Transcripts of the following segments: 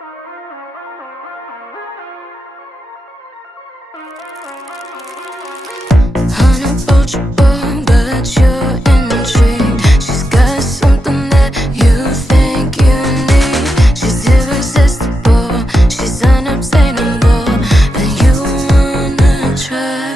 Unapproachable, but you're intrigued. She's got something that you think you need. She's irresistible, she's unobtainable, and you wanna try.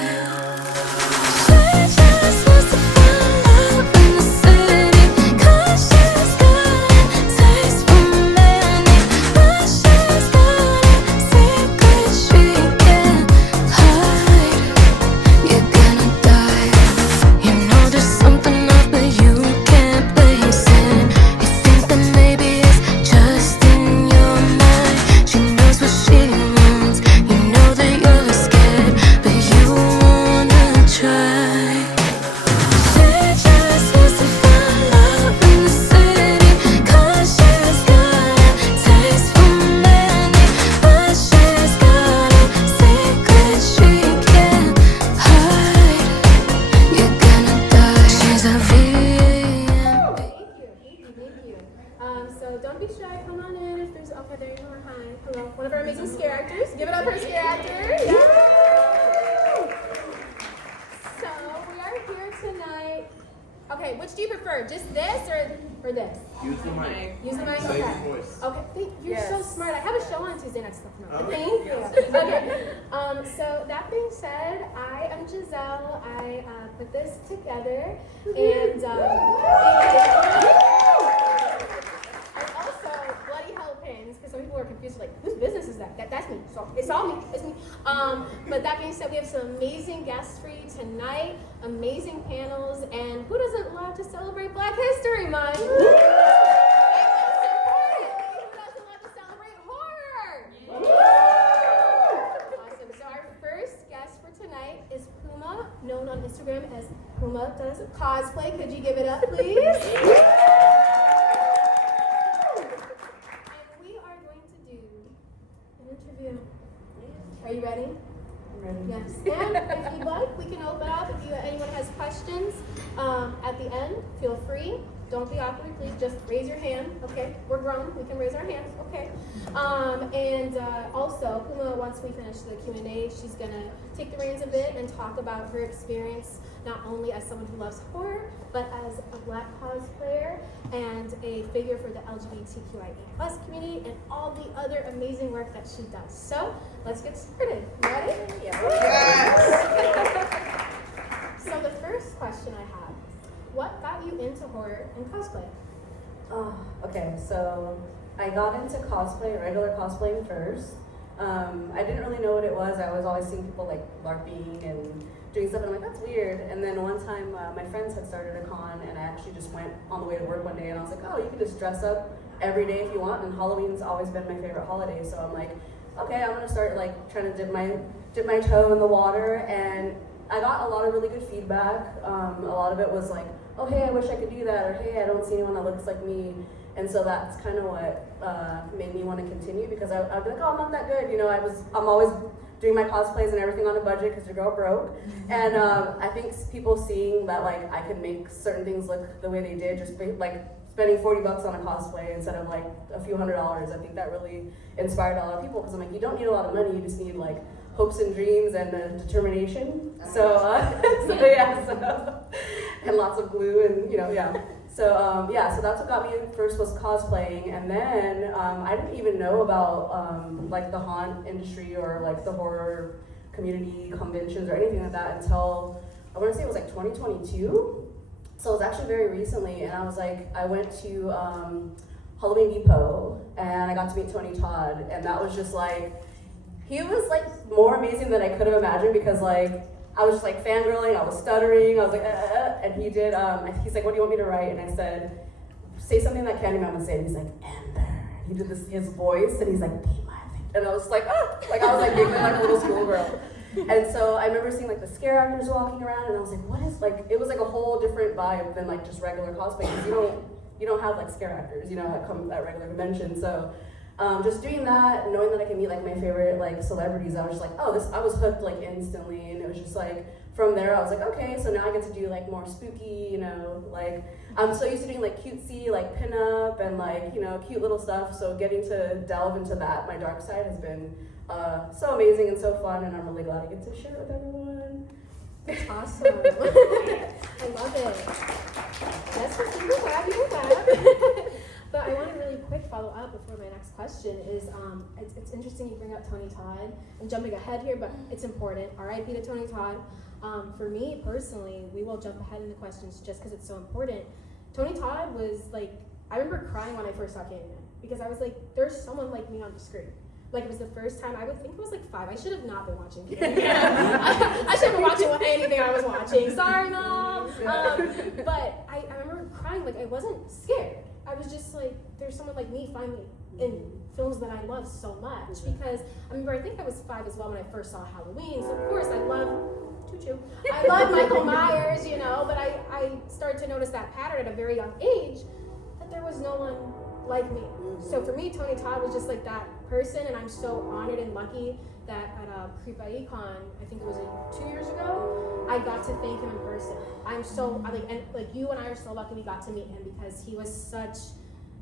She just wants to find love in the city, 'cause she's got a taste for many, but she's got a secret she can't hide. You're gonna die. You know there's something up, but you can't place it. You think that maybe it's just in your mind. She knows what she wants. You know that you're scared, but you wanna try. She just wants to find love in the city, 'cause she's got a taste for many, but she's got a secret she can't hide. You're gonna die. She's a VMP. Thank you. So don't be shy. Come on in. If there's okay, there you are. Hi, hello. One of our amazing scare actors. Give it up for a scare actor. Yeah. So we are here tonight. Okay, which do you prefer? Just this or this? Use the mic. Use the mic. Save Okay. your voice. Okay. You're so smart. I have a show on Tuesday nights. Okay. Thank you. Okay. So that being said, I am Giselle. I put this together, and also bloody hell pins, because some people are confused, like, whose business is that? That's me. So it's all me. It's me. But that being said, we have some amazing guests for you tonight, amazing panels, and who doesn't love to celebrate Black History Month? And most importantly, who doesn't love to celebrate horror? Awesome. So our first guest for tonight is Puma, known on Instagram as Puma Does Cosplay. Could you give it up, please? And we are going to do an interview. Are you ready? I'm ready. Yes. And if you'd like, we can open up. If anyone has questions at the end, feel free. Don't be awkward, please. Just raise your hand. Okay, we're grown. We can raise our hands. Okay. And also, Puma, once we finish the Q&A, she's gonna take the reins a bit and talk about her experience, not only as someone who loves horror, but as a Black cosplayer and a figure for the LGBTQIA+ community and all the other amazing work that she does. So let's get started. Ready? Yes. So the first question I have, what got you into horror and cosplay? Okay, so I got into cosplay, regular cosplaying first. I didn't really know what it was. I was always seeing people like LARPing and doing stuff, and I'm like, that's weird. And then one time, my friends had started a con, and I actually just went on the way to work one day, and I was like, oh, you can just dress up every day if you want, and Halloween's always been my favorite holiday, so I'm like, okay, I'm gonna start like trying to dip my toe in the water, and I got a lot of really good feedback. A lot of it was like, oh, hey, I wish I could do that, or hey, I don't see anyone that looks like me. And so that's kind of what made me want to continue, because I'd be like, oh, I'm not that good. You know, I'm always doing my cosplays and everything on a budget because your girl broke. And I think people seeing that like I could make certain things look the way they did, just like spending $40 on a cosplay instead of like a few $100s, I think that really inspired a lot of people, because I'm like, you don't need a lot of money, you just need like hopes and dreams and determination. So and lots of glue and So that's what got me in first, was cosplaying, and then I didn't even know about like the haunt industry or like the horror community conventions or anything like that until I want to say it was like 2022. So it was actually very recently, and I went to Halloween Depot, and I got to meet Tony Todd, and that was just like, he was like more amazing than I could have imagined, because like I was just like fangirling, I was stuttering, I was like, and he did, he's like, what do you want me to write? And I said, say something that Candyman would say, and he's like, Amber. He did his voice, and he's like, be my victim. And I was like, oh, like I was like giggling like a little schoolgirl. And so I remember seeing like the scare actors walking around, and I was like, what is, like, it was like a whole different vibe than like just regular cosplay, because you don't have like scare actors, that come at regular conventions. So just doing that, knowing that I can meet like my favorite like celebrities, I was just like, oh, I was hooked like instantly, and it was just like from there I was like, okay, so now I get to do like more spooky, you know, like I'm so used to doing like cutesy like pinup and like, you know, cute little stuff. So getting to delve into that, my dark side, has been so amazing and so fun, and I'm really glad I get to share it with everyone. That's awesome. I love it. That's what you have. But I want to really quick follow up before my next question is, it's interesting you bring up Tony Todd. I'm jumping ahead here, but it's important. R.I.P. to Tony Todd. For me personally, we will jump ahead in the questions just because it's so important. Tony Todd was like, I remember crying when I first saw Candyman because I was like, there's someone like me on the screen. Like, it was the first time, I would think it was like 5. I should have not been watching Candyman. I should have been watching anything I was watching. Sorry, Mom. But I remember crying, like I wasn't scared. I was just like, there's someone like me finally in films that I love so much. Because I remember, I think I was 5 as well when I first saw Halloween. So of course I love I love Michael Myers, you know, but I started to notice that pattern at a very young age, that there was no one like me. So for me, Tony Todd was just like that person, and I'm so honored and lucky that at Creep by Econ, I think it was 2 years ago, I got to thank him in person. And you and I are so lucky we got to meet him because he was such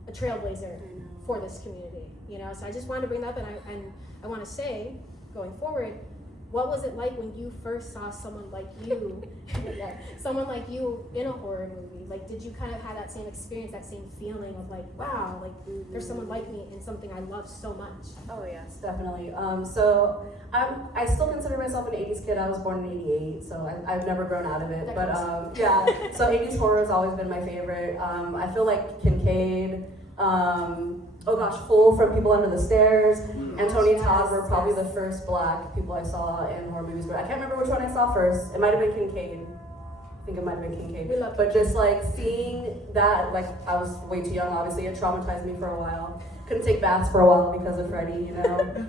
a trailblazer for this community, you know. So I just wanted to bring that up, and I want to say, going forward, what was it like when you first saw someone like you, in a horror movie? Like, did you kind of have that same experience, that same feeling of like, wow, like there's someone like me in something I love so much? Oh yes, definitely. So I still consider myself an 80s kid. I was born in 88, so I've never grown out of it. Yeah, so 80s horror has always been my favorite. I feel like Kincaid, oh gosh, Full from People Under the Stairs, and Tony Todd were probably the first black people I saw in horror movies. But I can't remember which one I saw first. It might have been Kincaid. I think it might have been Kincaid. But just like seeing that, like I was way too young, obviously. It traumatized me for a while. Couldn't take baths for a while because of Freddie, you know.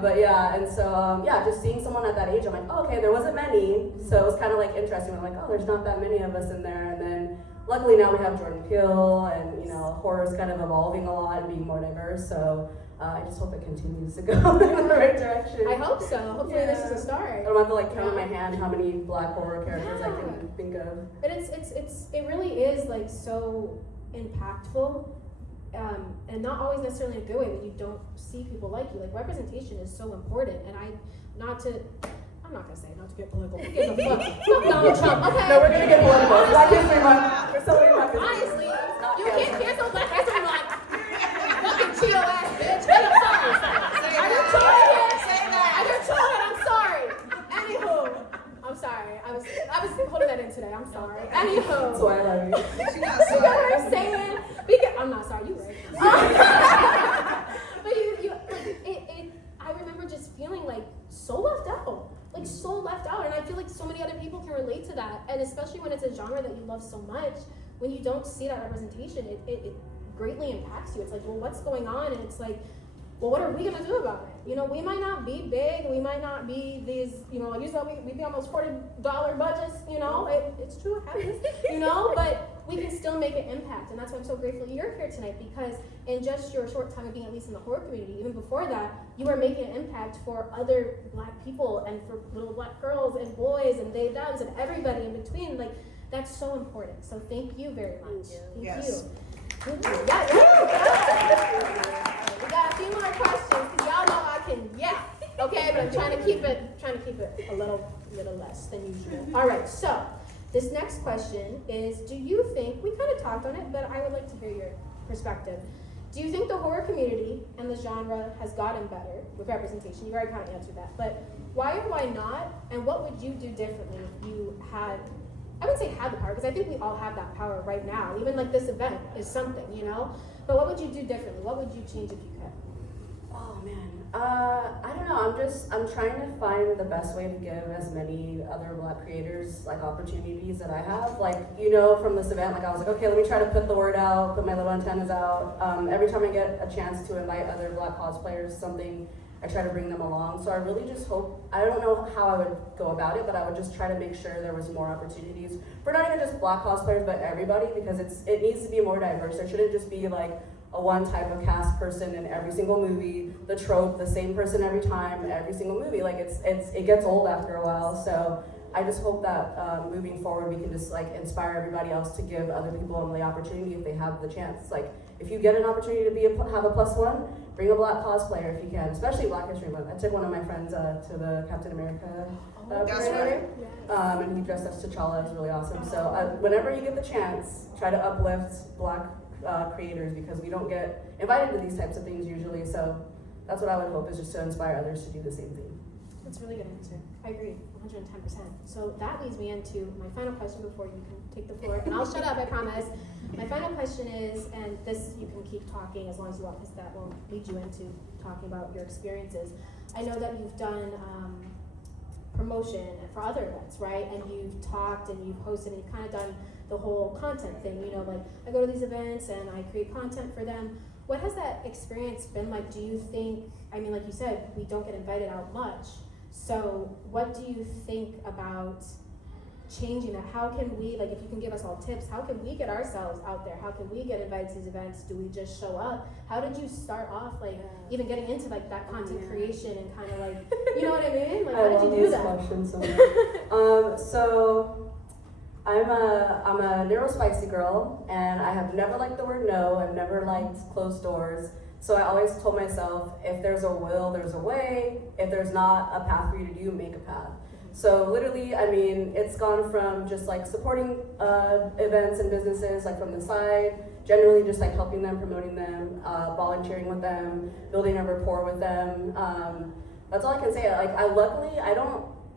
But yeah, and so just seeing someone at that age, I'm like, oh, okay, there wasn't many. So it was kind of like interesting. I'm like, oh, there's not that many of us in there. And then luckily now we have Jordan Peele, and you know, horror's kind of evolving a lot and being more diverse. So I just hope it continues to go in the right direction. I hope so. Hopefully this is a start. I don't have to like count on my hand how many black horror characters I can think of. But it really is like so impactful, and not always necessarily in a good way, that you don't see people like you. Like, representation is so important, and I'm not gonna get political. Who gives a fuck? Fuck Donald Trump. Okay. No, we're gonna get political. Black History Month. We're celebrating Black History Honestly, Month. you can't cancel Black History Month. Fucking q&as, bitch. And I'm sorry. Are you chilling here? Are you chilling? I'm sorry. Anywho, I'm sorry. I was holding that in today. I'm sorry. Anywho. That's why I love you. You know what I'm saying? I'm not sorry. You right. But I remember just feeling like so left out. Like so left out, and I feel like so many other people can relate to that, and especially when it's a genre that you love so much, when you don't see that representation, it greatly impacts you. It's like, well, what's going on? And it's like, well, what are we gonna do about it? You know, we might not be big, we might not be these, you know, like you said, we be almost $40 budgets, you know, it's true, it happens, you know, but we can still make an impact, and that's why I'm so grateful you're here tonight, because in just your short time of being at least in the horror community, even before that, you are making an impact for other black people and for little black girls and boys and they, thems and everybody in between. Like, that's so important. So thank you very much. Thank you. Yeah. We got a few more questions because y'all know I can okay, but I'm trying to keep it a little less than usual. All right, so this next question is, do you think, we kind of talked on it, but I would like to hear your perspective. Do you think the horror community and the genre has gotten better with representation? You already kind of answered that, but why or why not? And what would you do differently if you had, I wouldn't say had the power, because I think we all have that power right now. Even like this event is something, you know? But what would you do differently? What would you change if you could? Oh man, I don't know. I'm trying to find the best way to give as many other black creators like opportunities that I have. Like, you know, from this event, like I was like, okay, let me try to put the word out, put my little antennas out. Every time I get a chance to invite other black cosplayers, something, I try to bring them along. So I really just hope, I don't know how I would go about it, but I would just try to make sure there was more opportunities for not even just black cosplayers, but everybody, because it needs to be more diverse. There shouldn't just be like a one type of cast person in every single movie, the trope, the same person every time, every single movie. Like it gets old after a while. So I just hope that moving forward, we can just like inspire everybody else to give other people the opportunity if they have the chance. Like if you get an opportunity to have a +1, bring a Black cosplayer if you can, especially Black History Month. I took one of my friends to the Captain America parade, and he dressed as T'Challa. It was really awesome. So whenever you get the chance, try to uplift Black creators, because we don't get invited to these types of things usually. So that's what I would hope, is just to inspire others to do the same thing. That's a really good answer. I agree, 110%. So that leads me into my final question before you can take the floor, and I'll shut up, I promise. My final question is, and this you can keep talking as long as you want, because that will lead you into talking about your experiences. I know that you've done promotion for other events, right? And you've talked and you've posted and you've kind of done the whole content thing, you know, like I go to these events and I create content for them. What has that experience been like? Do you think, I mean, like you said, we don't get invited out much. So what do you think about changing that? How can we, like if you can give us all tips, how can we get ourselves out there? How can we get invited to these events? Do we just show up? How did you start off, like even getting into like that content creation and kind of like, you know what I mean? Like how did you do that? Question so much. So I'm a neurospicy girl, and I have never liked the word no. I've never liked closed doors. So I always told myself, if there's a will, there's a way. If there's not a path for you to do, make a path. So literally, I mean, it's gone from just like supporting events and businesses like from the side, generally just like helping them, promoting them, volunteering with them, building a rapport with them. That's all I can say. Like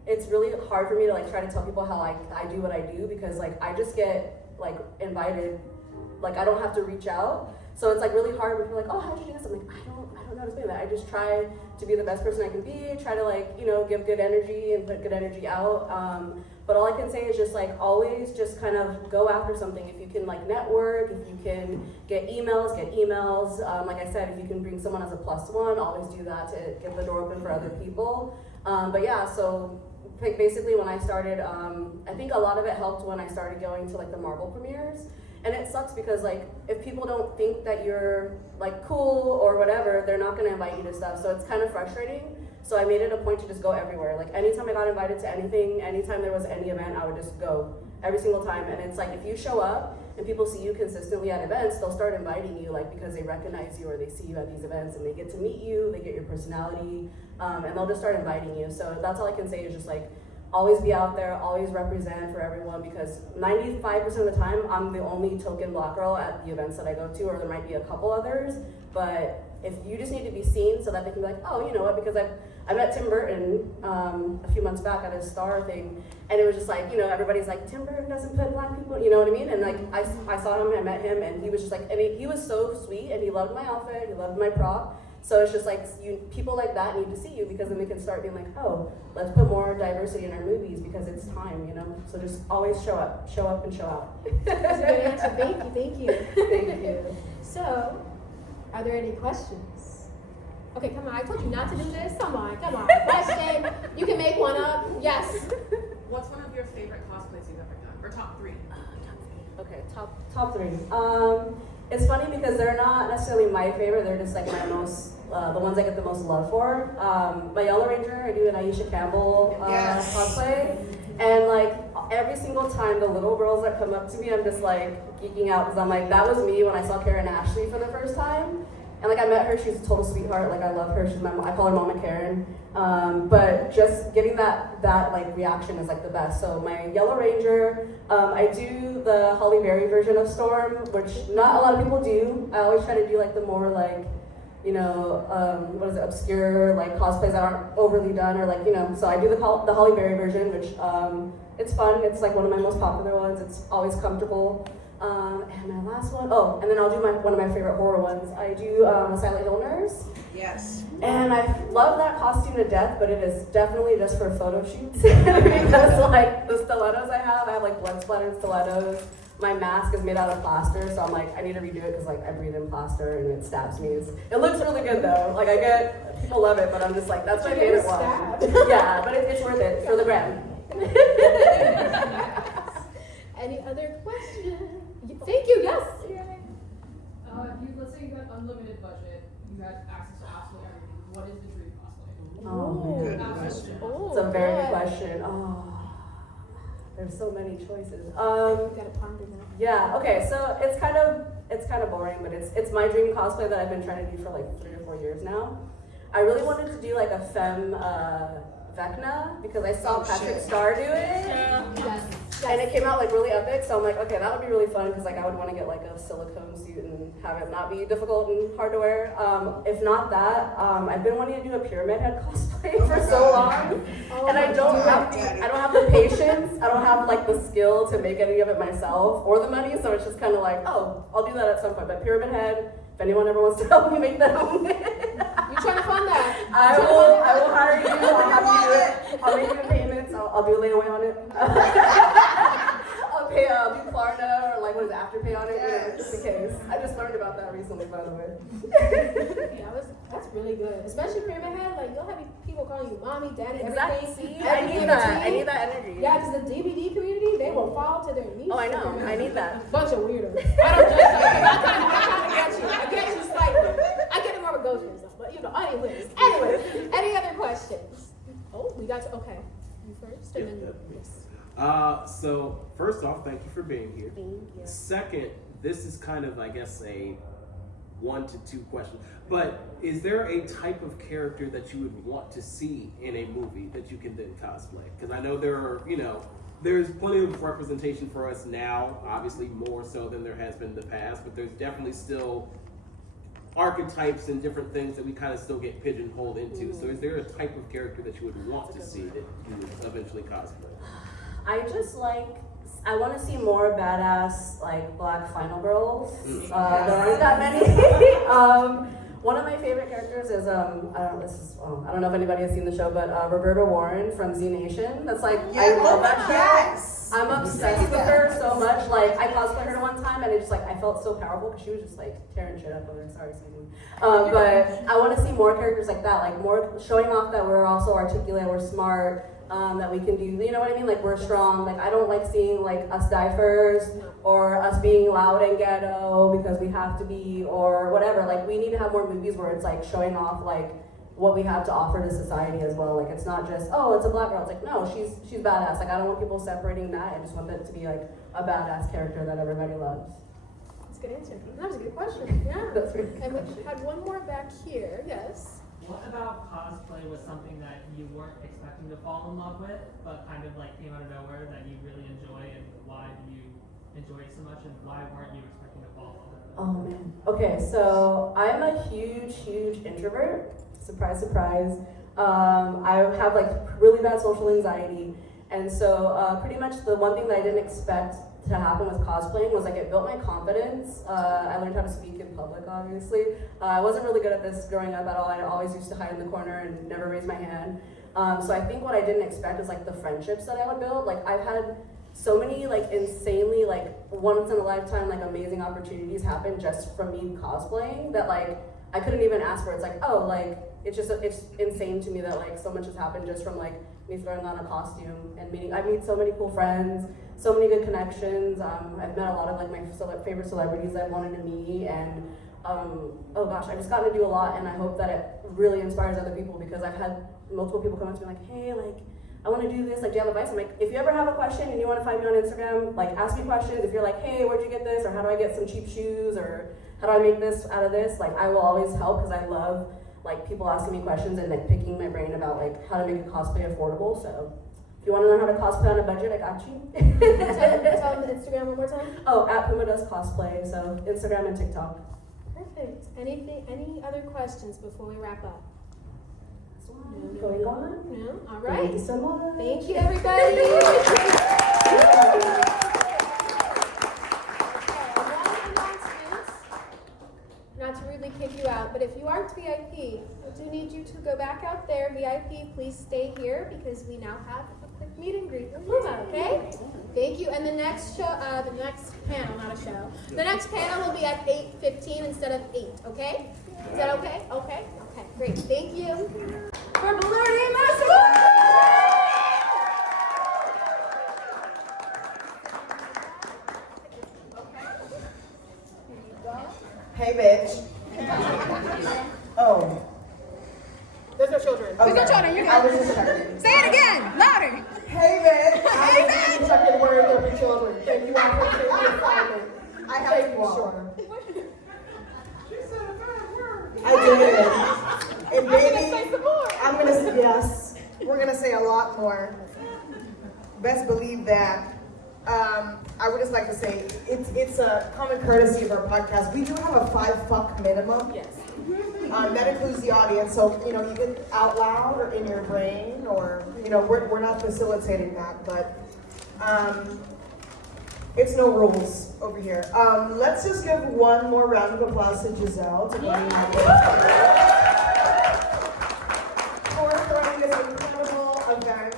it's really hard for me to like try to tell people how I do what I do, because like I just get like invited, like I don't have to reach out. So it's like really hard when people are like, oh, how did you do this? I'm like, I don't know how to say that. I just try to be the best person I can be, try to like, you know, give good energy and put good energy out. But all I can say is just like always just kind of go after something. If you can like network, if you can get emails, like I said, if you can bring someone as a +1, always do that to get the door open for other people. But yeah, so basically when I started, I think a lot of it helped when I started going to like the Marvel premieres. And it sucks because like if people don't think that you're like cool or whatever, they're not gonna invite you to stuff. So it's kind of frustrating. So I made it a point to just go everywhere. Like anytime I got invited to anything, anytime there was any event, I would just go every single time. And it's like if you show up and people see you consistently at events, they'll start inviting you, like because they recognize you or they see you at these events and they get to meet you, they get your personality, and they'll just start inviting you. So that's all I can say is just like always be out there, always represent for everyone, because 95% of the time I'm the only token Black girl at the events that I go to, or there might be a couple others. But if you just need to be seen so that they can be like, oh, you know what, because I met Tim Burton a few months back at his Star thing, and it was just like, you know, everybody's like, Tim Burton doesn't put Black people, you know what I mean? And like I saw him, I met him, and he was just like, and he was so sweet, and he loved my outfit, he loved my prop. So it's just like people like that need to see you, because then they can start being like, oh, let's put more diversity in our movies because it's time, you know? So just always show up and show out. That's a good answer. Thank you. Thank you. So, are there any questions? Okay, come on. I told you not to do this. Come on. Question. You can make one up. Yes. What's one of your favorite cosplays you've ever done? Or top 3? Okay, top 3. It's funny because they're not necessarily my favorite, they're just like my most, the ones I get the most love for. My Yellow Ranger, I do an Aisha Campbell cosplay. And like every single time the little girls that come up to me, I'm just like geeking out, because I'm like, that was me when I saw Karen Ashley for the first time. And like I met her, she's a total sweetheart, like I love her, she's my mom, I call her Mama Karen. But just getting that like reaction is like the best. So my Yellow Ranger, I do the Holly Berry version of Storm, which not a lot of people do. I always try to do like the more like, you know, obscure like cosplays that aren't overly done, or like, you know, so I do the Holly Berry version, which it's fun, it's like one of my most popular ones, it's always comfortable. And my last one, and then I'll do one of my favorite horror ones. I do a Silent Hill Nurse. Yes. And I love that costume to death, but it is definitely just for photo shoots. Because like the stilettos I have like blood splattered stilettos. My mask is made out of plaster, so I'm like, I need to redo it because like I breathe in plaster and it stabs me. It looks really good though. Like people love it, but I'm just like, that's my favorite one. Yeah, but it's worth it for the gram. Any other questions? Thank you, yes. If you listen say you had unlimited budget, you had access to absolutely everything. What is the dream cosplay? Oh, Good man. question. It's a very good question. Oh, there's so many choices. You gotta ponder that. Yeah. Okay. So it's kind of boring, but it's my dream cosplay that I've been trying to do for like 3 or 4 years now. I really wanted to do like a femme Vecna because I saw Patrick Star do it. Yes. And it came out like really epic, so I'm like, okay, that would be really fun because like I would want to get like a silicone suit and have it not be difficult and hard to wear. If not that, I've been wanting to do a pyramid head cosplay for so long, and I don't have the patience, I don't have like the skill to make any of it myself or the money, so it's just kind of like, oh, I'll do that at some point. But pyramid head, if anyone ever wants to help me make that, You trying to fund that? I will hire you. I'll have you do it. I'll make you payments. I'll do a layaway on it. I'll do Klarna or like what is it, Afterpay on it, just in case. I just learned about that recently, by the way. Yeah, that's really good. Especially pyramid head, like you'll have people calling you mommy, daddy, Exactly. everything. I need that. I need that energy. Yeah, because the DVD community, they will fall to their knees. Oh, I know. I need that. Bunch of weirdos. I don't judge you. I kind of get you. I get you slightly. I get it more of a ghost yourself, but you know, anyways. Anyway, any other questions? Oh, we got to, okay. You first, and then yes. So first off, thank you for being here. Thank you. Second, this is kind of, I guess, a 1 to 2 question. But is there a type of character that you would want to see in a movie that you can then cosplay? Because I know there are, there's plenty of representation for us now, obviously more so than there has been in the past, but there's definitely still archetypes and different things that we kind of still get pigeonholed into. So is there a type of character that you would want to see that you would eventually cosplay? I want to see more badass like black final girls. There aren't that many. One of my favorite characters is I don't know if anybody has seen the show, but Roberta Warren from Z Nation. That's like I love that show. Yes. I'm obsessed with her so much. Like I cosplayed her one time, and it just like I felt so powerful because she was just like tearing shit up over there. Sorry, Susan. But I want to see more characters like that, like more showing off that we're also articulate, we're smart. That we can do, you know what I mean? Like we're strong. Like I don't like seeing like us die first or us being loud and ghetto because we have to be or whatever. Like we need to have more movies where it's like showing off like what we have to offer to society as well. Like it's not just, oh, it's a black girl. It's like, no, she's badass. Like I don't want people separating that. I just want that to be like a badass character that everybody loves. That's a good answer. That was a good question. Yeah. That's really And we had one more back here. Yes. What about cosplay was something that you weren't expecting to fall in love with, but kind of like came out of nowhere that you really enjoy, and why do you enjoy it so much, and why weren't you expecting to fall in love with it? Oh man. Okay, so I'm a huge introvert. Surprise, surprise. I have like really bad social anxiety, and so pretty much the one thing that I didn't expect to happen with cosplaying was like it built my confidence. I learned how to speak in public, obviously. I wasn't really good at this growing up at all. I always used to hide in the corner and never raise my hand. So I think what I didn't expect is like the friendships that I would build. Like I've had so many like insanely like once in a lifetime like amazing opportunities happen just from me cosplaying that like I couldn't even ask for. It's like, oh, like it's insane to me that like so much has happened just from like me throwing on a costume and meeting. I've made so many cool friends, so many good connections. I've met a lot of like my favorite celebrities that I wanted to meet, and oh gosh, I just got to do a lot, and I hope that it really inspires other people because I've had multiple people come up to me like, hey, like I want to do this, like do you have advice? I'm like, if you ever have a question and you want to find me on Instagram, like ask me questions. If you're like, hey, where'd you get this, or how do I get some cheap shoes, or how do I make this out of this, like I will always help because I love like people asking me questions and like picking my brain about like how to make a cosplay affordable. So if you want to learn how to cosplay on a budget, I got you. Tell them the Instagram one more time. Oh, at Puma Does Cosplay, so Instagram and TikTok. Perfect. Any other questions before we wrap up? Going on? No? All Thank right. you so much. Thank you, everybody. Not to rudely kick you out, but if you aren't VIP, I do need you to go back out there. VIP, please stay here because we now have a quick meet and greet with Luma, okay? Thank you. And the next show, the next panel, not a show. The next panel will be at 8:15 instead of 8, okay? Is that okay? Okay? Okay, great. Thank you. For Blue Medicine! Hey, bitch. Oh. There's no children. Okay. There's no children. You I can was just checking. say it again, louder. Hey, man. I was checking where there'll be children. Thank you all for taking the assignment. I have to Thank be you all. sure. She said a bad word. I did. And I'm gonna baby, say some more. I'm gonna say yes. We're gonna say a lot more. Best believe that. I would just like to say it's a common courtesy of our podcast. We do have a 5-fuck minimum. Yes. That includes the audience, so you can out loud or in your brain, or we're not facilitating that, but it's no rules over here. Let's just give one more round of applause to Giselle to for throwing this incredible event.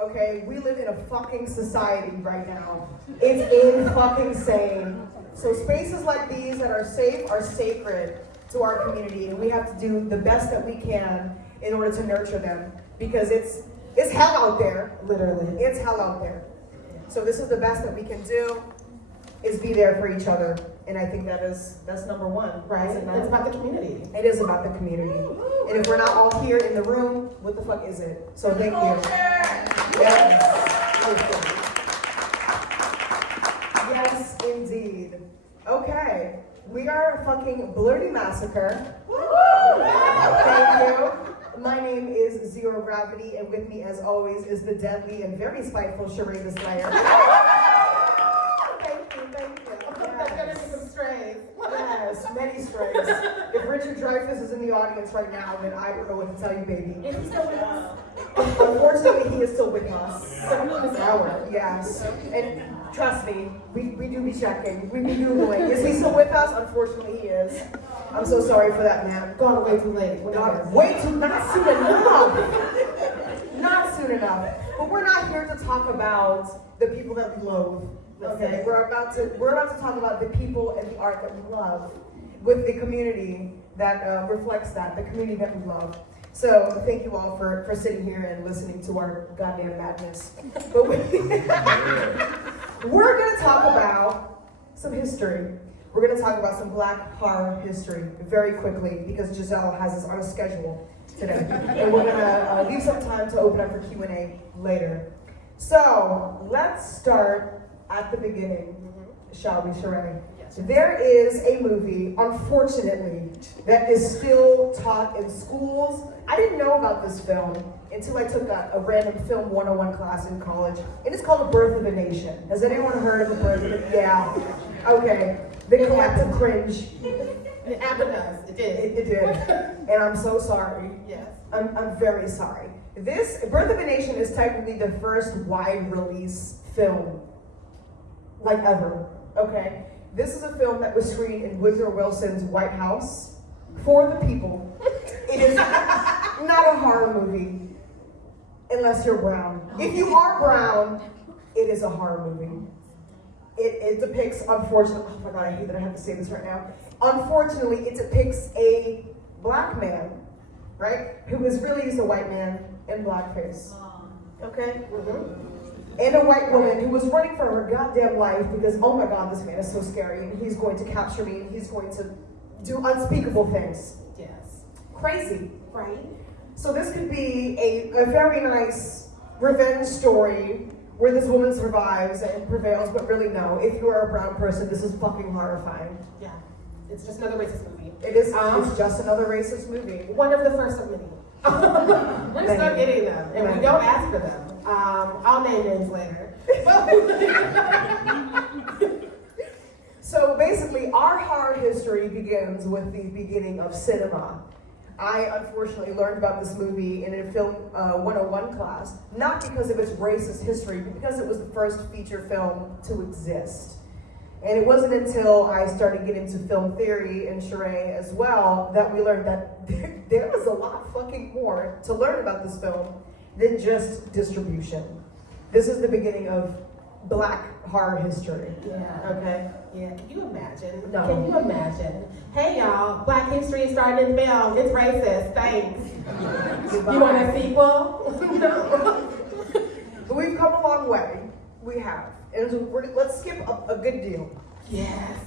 Okay, we live in a fucking society right now. It's insane. So spaces like these that are safe are sacred to our community, and we have to do the best that we can in order to nurture them, because it's hell out there, literally. It's hell out there. So this is the best that we can do, is be there for each other, and I think that's number one, right? It's about the community. It is about the community. And if we're not all here in the room, what the fuck is it? So thank you. Yes, indeed. Okay. We are a fucking blurty massacre. Thank you. My name is Zero Gravity, and with me, as always, is the deadly and very spiteful Sheree the Slayer. Thank you. There's gonna be some strays. Yes, many strays. If Richard Dreyfuss is in the audience right now, then I don't know what to tell you, baby. Is he still with us? Unfortunately, he is still with us. This hour. Yes. And trust me, we do be checking. We be Googling. Is he still with us? Unfortunately, he is. I'm so sorry for that, man. Gone way too late. Not soon enough. Not soon enough. But we're not here to talk about the people that we loathe. Okay, we're about to talk about the people and the art that we love, with the community that reflects that, the community that we love. So thank you all for sitting here and listening to our goddamn madness. But we're gonna talk about some history. We're gonna talk about some Black horror history very quickly, because Giselle has us on a schedule today, and we're gonna leave some time to open up for Q&A later. So let's start at the beginning, shall we, Sheree? Yes. There is a movie, unfortunately, that is still taught in schools. I didn't know about this film until I took a random film 101 class in college, and it's called The Birth of a Nation. Has anyone heard of The Birth of a Nation? Yeah. Okay. The collective cringe. It happened to us. It did. It did. And I'm so sorry. Yes. I'm very sorry. This Birth of a Nation is technically the first wide release film, like ever. Okay? This is a film that was screened in Woodrow Wilson's White House for the people. It is not a horror movie unless you're brown. If you are brown, it is a horror movie. It depicts, unfortunately, oh my God, I hate that I have to say this right now. Unfortunately, it depicts a Black man, right, who is really just a white man in blackface. Okay? And a white woman who was running for her goddamn life because, oh my God, this man is so scary, and he's going to capture me, and he's going to do unspeakable things. Yes. Crazy. Right? So this could be a very nice revenge story where this woman survives and prevails, but really no, if you are a brown person, this is fucking horrifying. Yeah. It's just another racist movie. It is, it's just another racist movie. One of the first of many. We're gonna start getting them, and we don't ask for them. I'll name names later. So basically, our horror history begins with the beginning of cinema. I unfortunately learned about this movie in a film 101 class, not because of its racist history, but because it was the first feature film to exist. And it wasn't until I started getting into film theory and Sheree as well that we learned that there was a lot fucking more to learn about this film than just distribution. This is the beginning of Black horror history. Yeah. Okay? Yeah, can you imagine? No. Can you imagine? Hey y'all, Black history is starting in film. It's racist. Thanks. You want a sequel? No. But we've come a long way. We have. And so let's skip a good deal. Yes.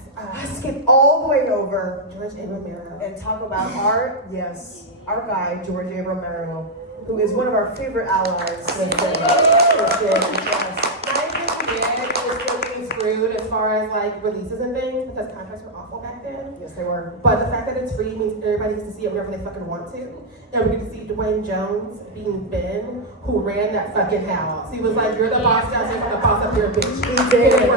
Skip all the way over George A. Romero. and talk about our guy, George A. Romero, who is one of our favorite allies. It's screwed as far as like releases and things because contracts were awful back then. Yes, they were. But the fact that it's free means everybody gets to see it whenever they fucking want to. And we get to see Dwayne Jones being Ben, who ran that fucking house. He was like, "You're the boss down there, I'm the boss up here, bitch." He did.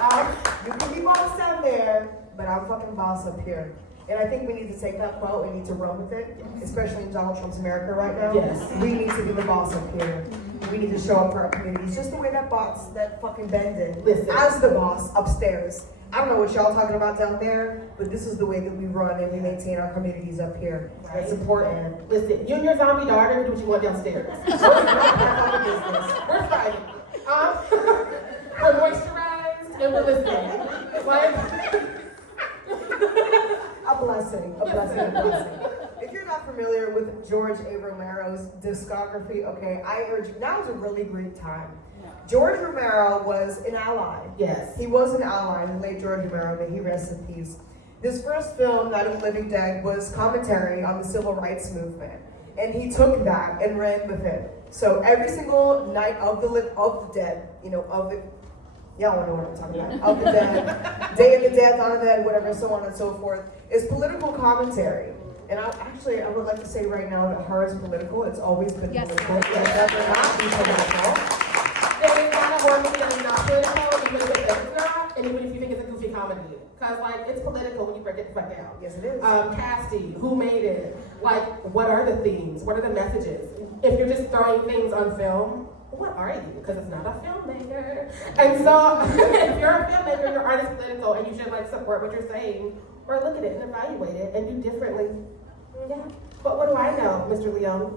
Um, You can be boss down there, but I'm fucking boss up here. And I think we need to take that quote and need to run with it, especially in Donald Trump's America right now. Yes. We need to be the boss up here. We need to show up for our communities, just the way that fucking Ben did. Listen. As the boss upstairs. I don't know what y'all talking about down there, but this is the way that we run and we maintain our communities up here. Right. It's important. Listen, you and your zombie daughter do what you want downstairs. We're fighting. We're moisturized and we're listening. Like, A blessing. If you're not familiar with George A. Romero's discography, okay, I urge you, now is a really great time. George Romero was an ally. yes. He was an ally, the late George Romero, may he rest in peace. This first film, Night of the Living Dead, was commentary on the civil rights movement. And he took that and ran with it. So every single night of the dead, y'all know what I'm talking about, of the dead, Day of the Dead, on the Dead, whatever, so on and so forth, is political commentary. And I would like to say right now that horror is political. It's always been political. It will never not be political. There is not a horror movie that is not political, even if it's not, and even if you think it's a goofy comedy. Because, like, it's political when you break it the fuck down. Yes, it is. Casting, who made it? Like, what are the themes? What are the messages? If you're just throwing things on film, what are you? Because it's not a filmmaker. And so, if you're a filmmaker, your art is political, and you should, like, support what you're saying, or look at it and evaluate it and do differently. Yeah. But what do I know, Mr. Leon?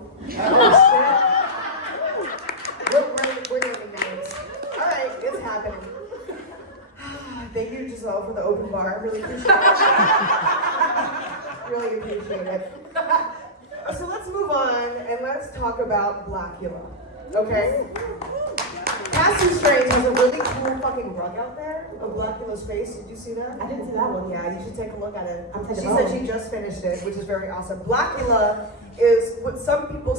We're getting names. All right, it's happening. Thank you, Giselle, for the open bar. I really appreciate it. Really appreciate it. So let's move on and let's talk about Blackula. Okay? Cassie Strange has a really cool fucking rug out there of Blackula's face. Did you see that? I didn't see that one. Yeah, you should take a look at it. I'm She taking said home. she just finished it, which is very awesome. Blackula is what some people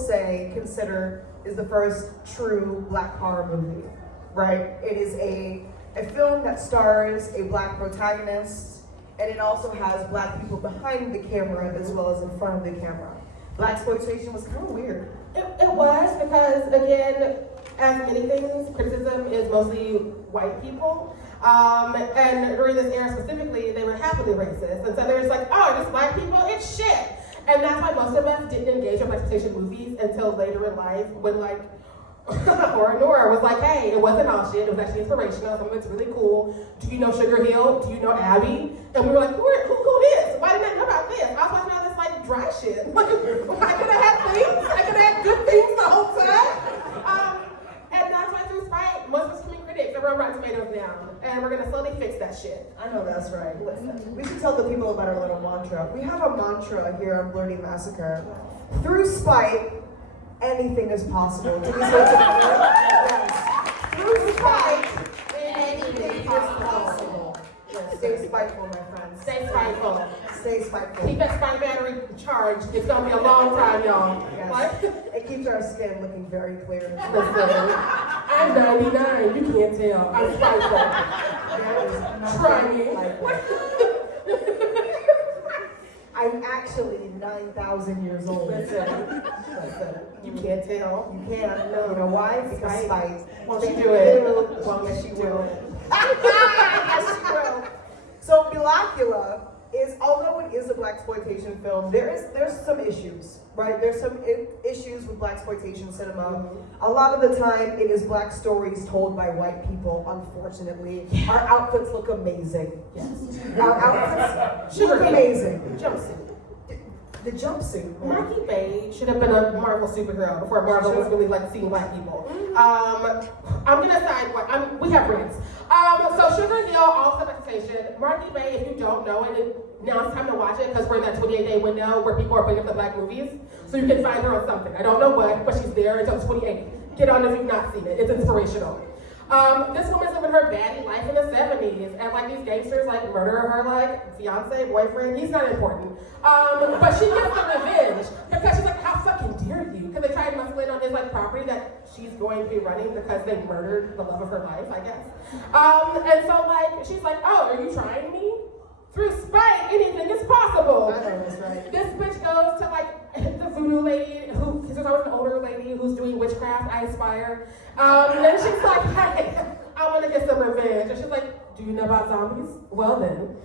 consider is the first true black horror movie, right? It is a film that stars a black protagonist, and it also has black people behind the camera as well as in front of the camera. Blaxploitation was kind of weird. It was because, again, as many things, criticism is mostly white people. And during this era specifically, they were happily racist. And so they're just like, oh, just black people, it's shit. And that's why most of us didn't engage in blaxploitation movies until later in life when, like, Horror Noir was like, hey, it wasn't all shit, it was actually inspirational, something that's really cool. Do you know Sugar Hill? Do you know Abby? And we were like, who this? Why didn't I know about this? I was watching all this, like, dry shit. Like, I could have had things, I could have had good things the whole time. And that's why through spite, most of us becoming critics, they're on Rotten Tomatoes now. And we're gonna slowly fix that shit. I know that's right. Listen, we should tell the people about our little mantra. We have a mantra here on Blurty Massacre. Through spite, anything is possible. Do we say together? Yes. Through spite, anything is possible. Yes. Stay spiteful, my friends. Stay spiteful. Stay spiteful. Keep that spite battery charged. It's gonna be a long time, y'all. Yes. What? It keeps our skin looking very clear. Listen, I'm 99. You can't tell. I'm spiteful. Try me. I'm actually 9,000 years old. Listen, you can't tell. You can't. No. You know why? Because spite. Won't you do it? Well, yes, she will. Yes, she will. So Blackula is, although it is a blaxploitation film, there's some issues, right? There's some issues with blaxploitation cinema. A lot of the time, it is black stories told by white people. Unfortunately, our outfits look amazing. Yes. Our outfits look amazing. Jumpsuit. The jumpsuit. Marky Bay should have been a Marvel superhero before Marvel was really like seeing black people. I'm gonna side. We have rants. So Sugar Hill, all representation. Marky Bay, if you don't know it, now it's time to watch it because we're in that 28-day window where people are bringing up the black movies. So you can find her on something. I don't know what, but she's there until 28. Get on if you've not seen it. It's inspirational. This woman's living her baddie life in the 70s, and like these gangsters like murder her like fiance, boyfriend. He's not important. But she gets the revenge because she's like, how fucking dare you? Because they tried to muscle in on his like property that she's going to be running because they murdered the love of her life, I guess. And so like she's like, oh, are you trying me? Through spite, anything is possible. I know that's right. This bitch goes to like the voodoo lady who, because there's always an older lady who's doing witchcraft, I aspire. And she's like, hey, I want to get some revenge. And she's like, do you know about zombies? Well then.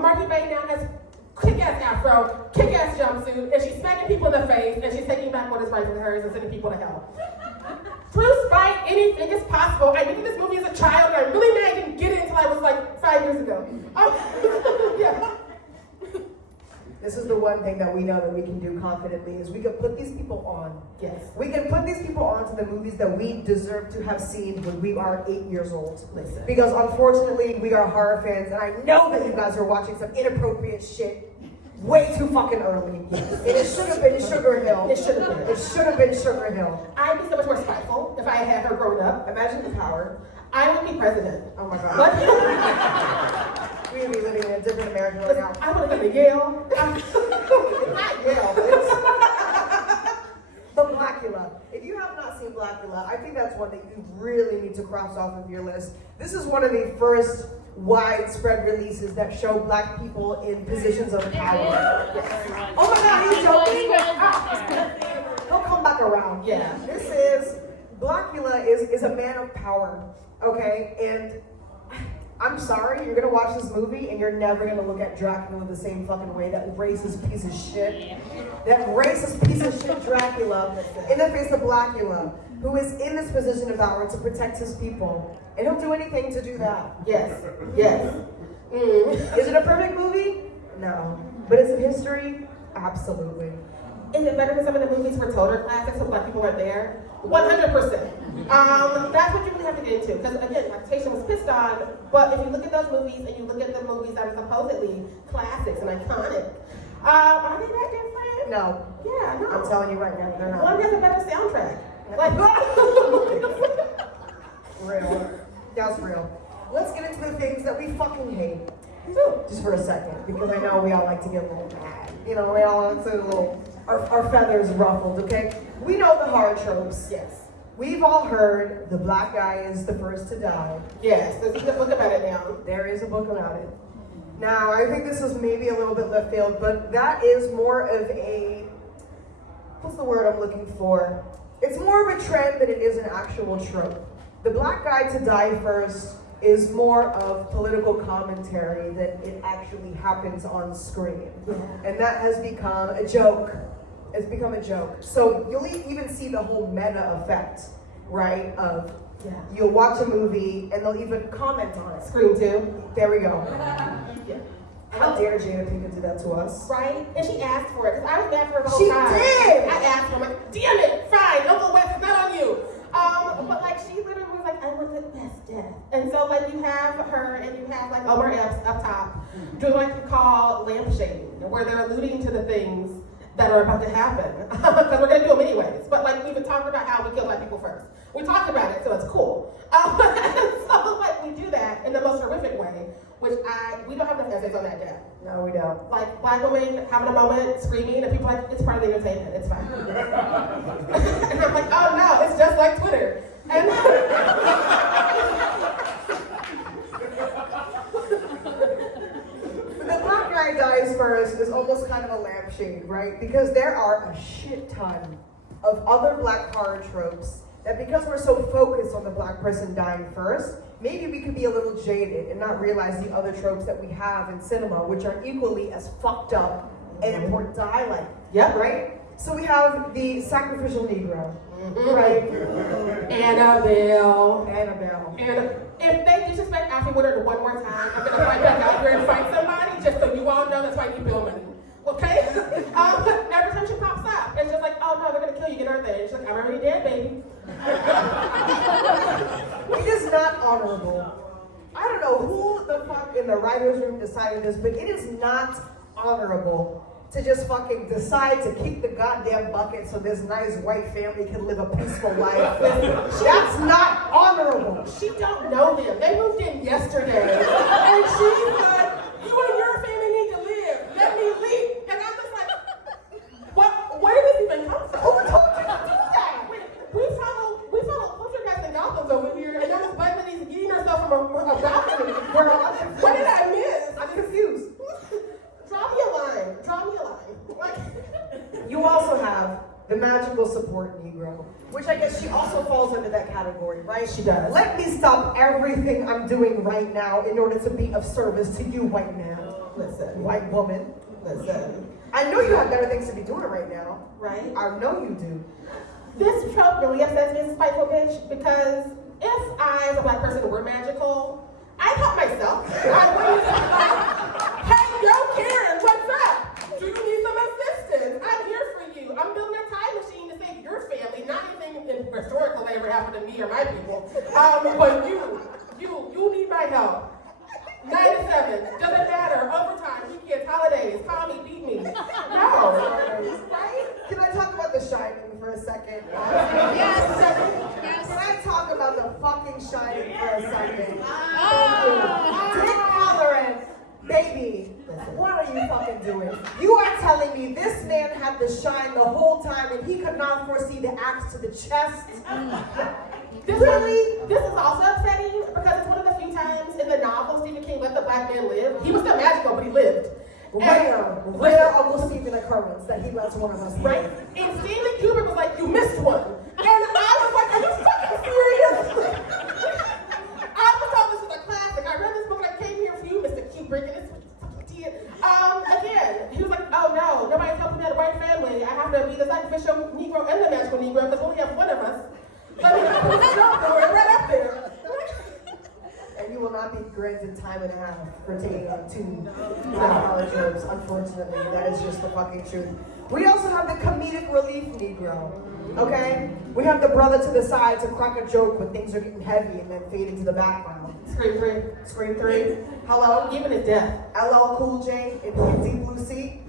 Marky Bay now has kick-ass afro, kick-ass jumpsuit, and she's smacking people in the face, and she's taking back what is rightfully hers and sending people to hell. Through spite, anything is possible. I did this movie as a child, and I'm really mad I didn't get it until I was like 5 years ago. Yeah. This is the one thing that we know that we can do confidently is we can put these people on. Yes. We can put these people on to the movies that we deserve to have seen when we are 8 years old. Listen. Because unfortunately, we are horror fans, and I know that you guys are watching some inappropriate shit way too fucking early. And it should have been Sugar Hill. It should have been. It should have been Sugar Hill. I'd be so much more spiteful if I had her grown up. Imagine the power. I would be president. Oh my God. But We would be living in a different America right now. I want to go to Yale. Not Yale, but The Blackula. If you have not seen Blackula, I think that's one that you really need to cross off of your list. This is one of the first widespread releases that show black people in positions of power. Oh my God, he's joking. He'll come back around. Yeah. This is, Blackula is a man of power, okay? And I'm sorry, you're gonna watch this movie and you're never gonna look at Dracula the same fucking way. That racist piece of shit. That racist piece of shit Dracula in the face of Blackula, who is in this position of power to protect his people. And he'll do anything to do that. yes, yes. Is it a perfect movie? No. But is it history? Absolutely. Is it better than some of the movies where total classics when black people weren't there? 100%. That's what you really have to get into. Because again, like Tasha was pissed on, but if you look at those movies and you look at the movies that are supposedly classics and iconic, are they that different? No. Yeah, no. I'm telling you right now, they're not. One has a better soundtrack. Like, Real. That's real. Let's get into the things that we fucking hate. Just for a second, because I know we all like to get a little mad. You know, we all like to a little, our feathers ruffled, okay? We know the horror tropes. yes. We've all heard the black guy is the first to die. Yes, there's a book about it now. There is a book about it. Now, I think this is maybe a little bit left field, but that is more of a, what's the word I'm looking for? It's more of a trend than it is an actual trope. The black guy to die first is more of political commentary than it actually happens on screen. Yeah. And that has become a joke. It's become a joke. So you'll even see the whole meta effect, right? Of you'll watch a movie and they'll even comment on it. Scream 2. There we go. Yeah. How dare Jada Pinkett do that to us? Right? And she asked for it, because I was mad for her the whole She time. did! I asked her, I'm like, damn it, fine, Uncle West, it's not on you. But like, she literally was like, I want the best death. And so like, you have her and you have like Omar Epps up top doing what you call lampshading, where they're alluding to the things that are about to happen. Because we're going to do them anyways. But like, we've been talking about how we kill black people first. We talked about it, so it's cool. So like, we do that in the most horrific way, which we don't have enough essays on that yet. No, we don't. Like, black women having a moment, screaming, and people are like, it's part of the entertainment, it's fine. And I'm like, oh no, it's just like Twitter. And the black guy dies first is almost kind of a lampshade, right? Because there are a shit ton of other black horror tropes that because we're so focused on the black person dying first, maybe we could be a little jaded and not realize the other tropes that we have in cinema, which are equally as fucked up and important to highlight. Yep. Right? So we have the sacrificial Negro, right? Annabelle. Annabelle. And if they disrespect Alfie Woodard one more time, I'm gonna fight back out here and fight somebody, just so you all know that's why you bill money. Okay? Every time she pops up, it's just like, oh no, they're gonna kill you, get her thing. She's like, I'm already dead, baby. It is not honorable. I don't know who the fuck in the writer's room decided this, but it is not honorable to just fucking decide to kick the goddamn bucket so this nice white family can live a peaceful life. That's not honorable. She don't know them. They moved in yesterday. And she's like, you and your family need to live. Let me leave. And I'm just like, where did this even come from? Who told you to do that? We follow poltergeists and goblins over here, and there's this black lady's getting herself from a balcony. Girl, what did I miss? I'm confused. Draw me a line. Like, You also have the magical support Negro, which I guess she also falls under that category, right? She does. Let me stop everything I'm doing right now in order to be of service to you, white man. listen, White woman. listen. I know you have better things to be doing right now. Right? I know you do. This trope really upsets me as a spiteful bitch because if I, as a black person, were magical, I'd help myself. I wouldn't be like, hey, yo, Karen, what's up? Do you need some assistance? I'm here for you. I'm building a time machine to save your family, not anything historical that ever happened to me or my people. But you need my help. 9 to 7, doesn't matter. Overtime, weekends, holidays, call me, beat me. No. Right? Can I talk about The Shining for a second? Yes. Can I talk about The fucking Shining for a second? Dick Halloran, baby, what are you fucking doing? You are telling me this man had the shine the whole time and he could not foresee the axe to the chest? Really? This is also upsetting because it's one of the few times in the novel Stephen King let the black man live. He was still magical, but he lived. Rare Uncle Stephen occurrence that he lets one of us Right? And Stanley Kubrick was like, you missed one. And I was like, are you fucking serious? I was told this was a classic. I read this book and I came here for you, Mr. Kubrick, and it's again, he was like, oh no, nobody's helping me out of the white family. I have to be the sacrificial Negro and the magical Negro because we only have one of us. Let me put this up there, right up there. And you will not be granted time and a half for taking on 2 college herbs, unfortunately. That is just the fucking truth. We also have the comedic relief Negro, okay? We have the brother to the side to crack a joke when things are getting heavy and then fade into the background. Scream 3. Scream 3. Hello? Even in death. LL Cool J in Deep Blue Sea.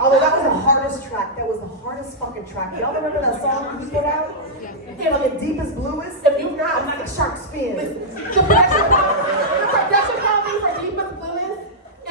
Although that was the hardest track. That was the hardest fucking track. Y'all remember that song he put out? Yeah, like the deepest, bluest. If you've not, I'm like a shark's fin. The production quality for Deepest Bluest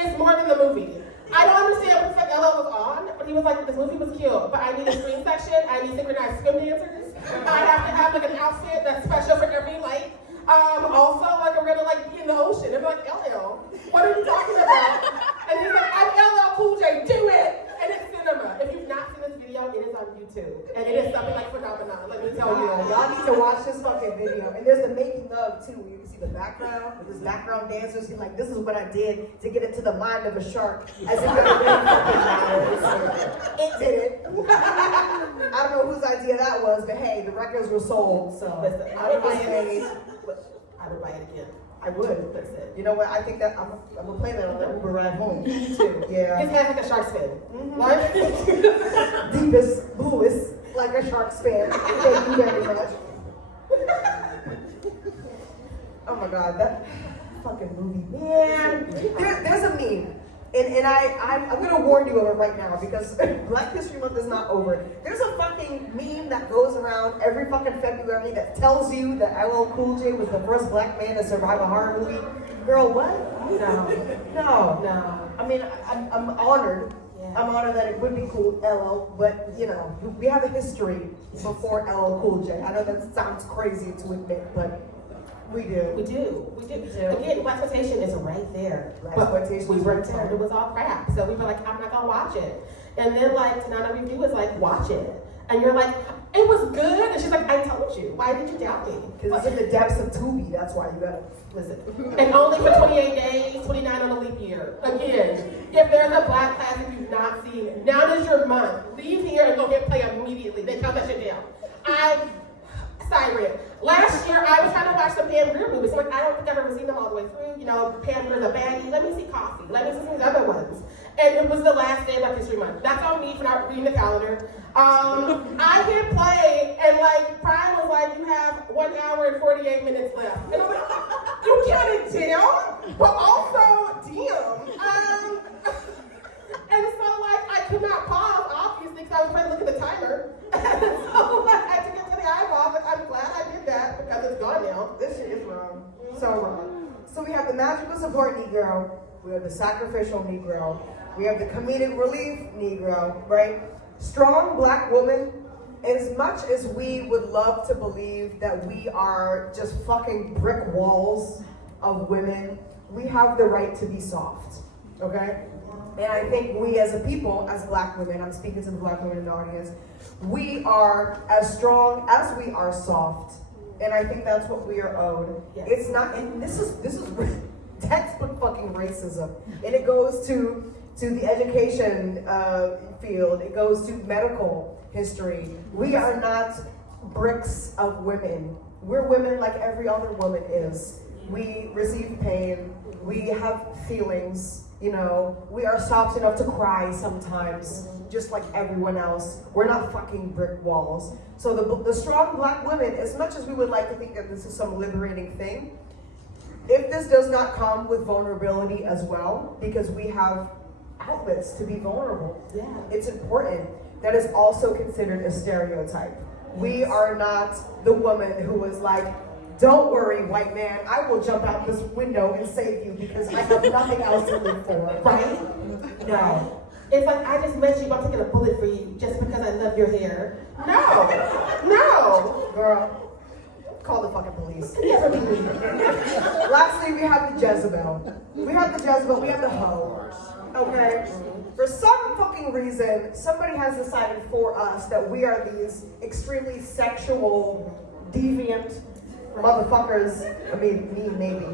is more than the movie. I don't understand what the fuck LL was on, but he was like, this movie was cute, but I need a screen section, I need synchronized swim dancers, I have to have like an outfit that's special for every light. Also, like I'm gonna like be in the ocean. They're like, LL, what are you talking about? And he's like, I'm LL Cool J, do it! And it's cinema. If you've not seen this video, it is on YouTube. And it is something like phenomenon, let me tell you. Y'all need to watch this fucking video. And there's the making of too, where you can see the background, with this background dancer. She's like, this is what I did to get into the mind of a shark. As if it really fucking matters. It did it. I don't know whose idea that was, but hey, the records were sold, so Listen, I would say I would buy it again. I would. Listen. You know what? I think that I'm gonna play that on the Uber ride home. Me too. Yeah. His head like a shark's fin. What? Deepest, bluest, like a shark's fin. Thank you very much. Oh my God, that fucking movie, man. There's a meme. And I'm gonna warn you of it right now because Black History Month is not over. There's a fucking meme that goes around every fucking February that tells you that LL Cool J was the first black man to survive a horror movie. Girl, what? No. I mean, I'm honored. Yeah. I'm honored that it would be cool, LL, but you know, we have a history before LL Cool J. I know that sounds crazy to admit, but we do. We do. Again, blaxploitation is right there. Blaxploitation We is were right there. told it was all crap. So we were like, I'm not gonna watch it. And then like Tanana Review was like, watch it. And you're like, it was good. And she's like, I told you. Why did you doubt me? Because it's in the depths of Tubi, that's why you gotta Listen. And only for 28 days, 29 on a leap year. Again, if there's a black classic you've not seen, now is your month. Leave here and go hit play immediately. They count that shit down. Siren. Last year, I was trying to watch some Pam Grier movies. I'm like, I don't think I've ever seen them all the way through. You know, Pam Grier's a baddie. Let me see Coffee. Let me see some of these other ones. And it was the last day of Black History Month. That's on me for not reading the calendar. I hit play, and like, Prime was like, you have 1 hour and 48 minutes left. And I'm like, you counted down? But also, damn. And so like, could not pause, obviously, because I was trying to look at the timer. So I had to get to the eyeballs. Like, I'm glad I did that because it's gone now. This shit is wrong. So wrong. So we have the magical support Negro, we have the sacrificial Negro, we have the comedic relief Negro, right? Strong black woman, as much as we would love to believe that we are just fucking brick walls of women, we have the right to be soft, okay? And I think we as a people, as black women, I'm speaking to the black women in the audience, we are as strong as we are soft. And I think that's what we are owed. Yes. It's not, and this is textbook fucking racism. And it goes to the education field, it goes to medical history. We are not bricks of women. We're women like every other woman is. We receive pain, we have feelings, you know, we are soft enough to cry sometimes, just like everyone else. We're not fucking brick walls. So the strong black women, as much as we would like to think that this is some liberating thing, if this does not come with vulnerability as well, because we have outlets to be vulnerable, it's important. That is also considered a stereotype. We are not the woman who was like, don't worry, white man, I will jump out this window and save you because I have nothing else to live for, right? No. It's like, I just met you, but I'm taking a bullet for you just because I love your hair. No. Girl, call the fucking police. Never be me. Lastly, we have the Jezebel. We have the Jezebel, we have the hoe. Okay? For some fucking reason, somebody has decided for us that we are these extremely sexual, deviant motherfuckers. I mean, me, maybe.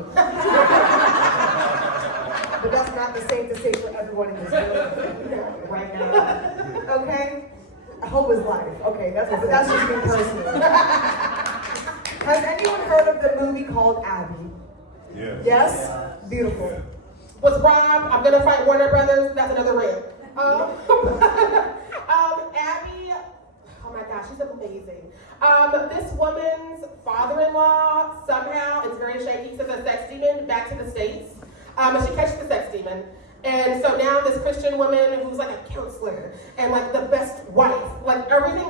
But that's not the same to say for everyone in this room right now. Okay? Hope is life. Okay, that's just me personally. Has anyone heard of the movie called Abby? Yes. Yes? Beautiful. Was robbed. I'm gonna fight Warner Brothers. That's another rant. Abby, oh my gosh, she's amazing. This woman's father-in-law somehow is very shaky, sends a sex demon back to the States. And she catches the sex demon. And so now this Christian woman who's like a counselor and like the best wife, like everything,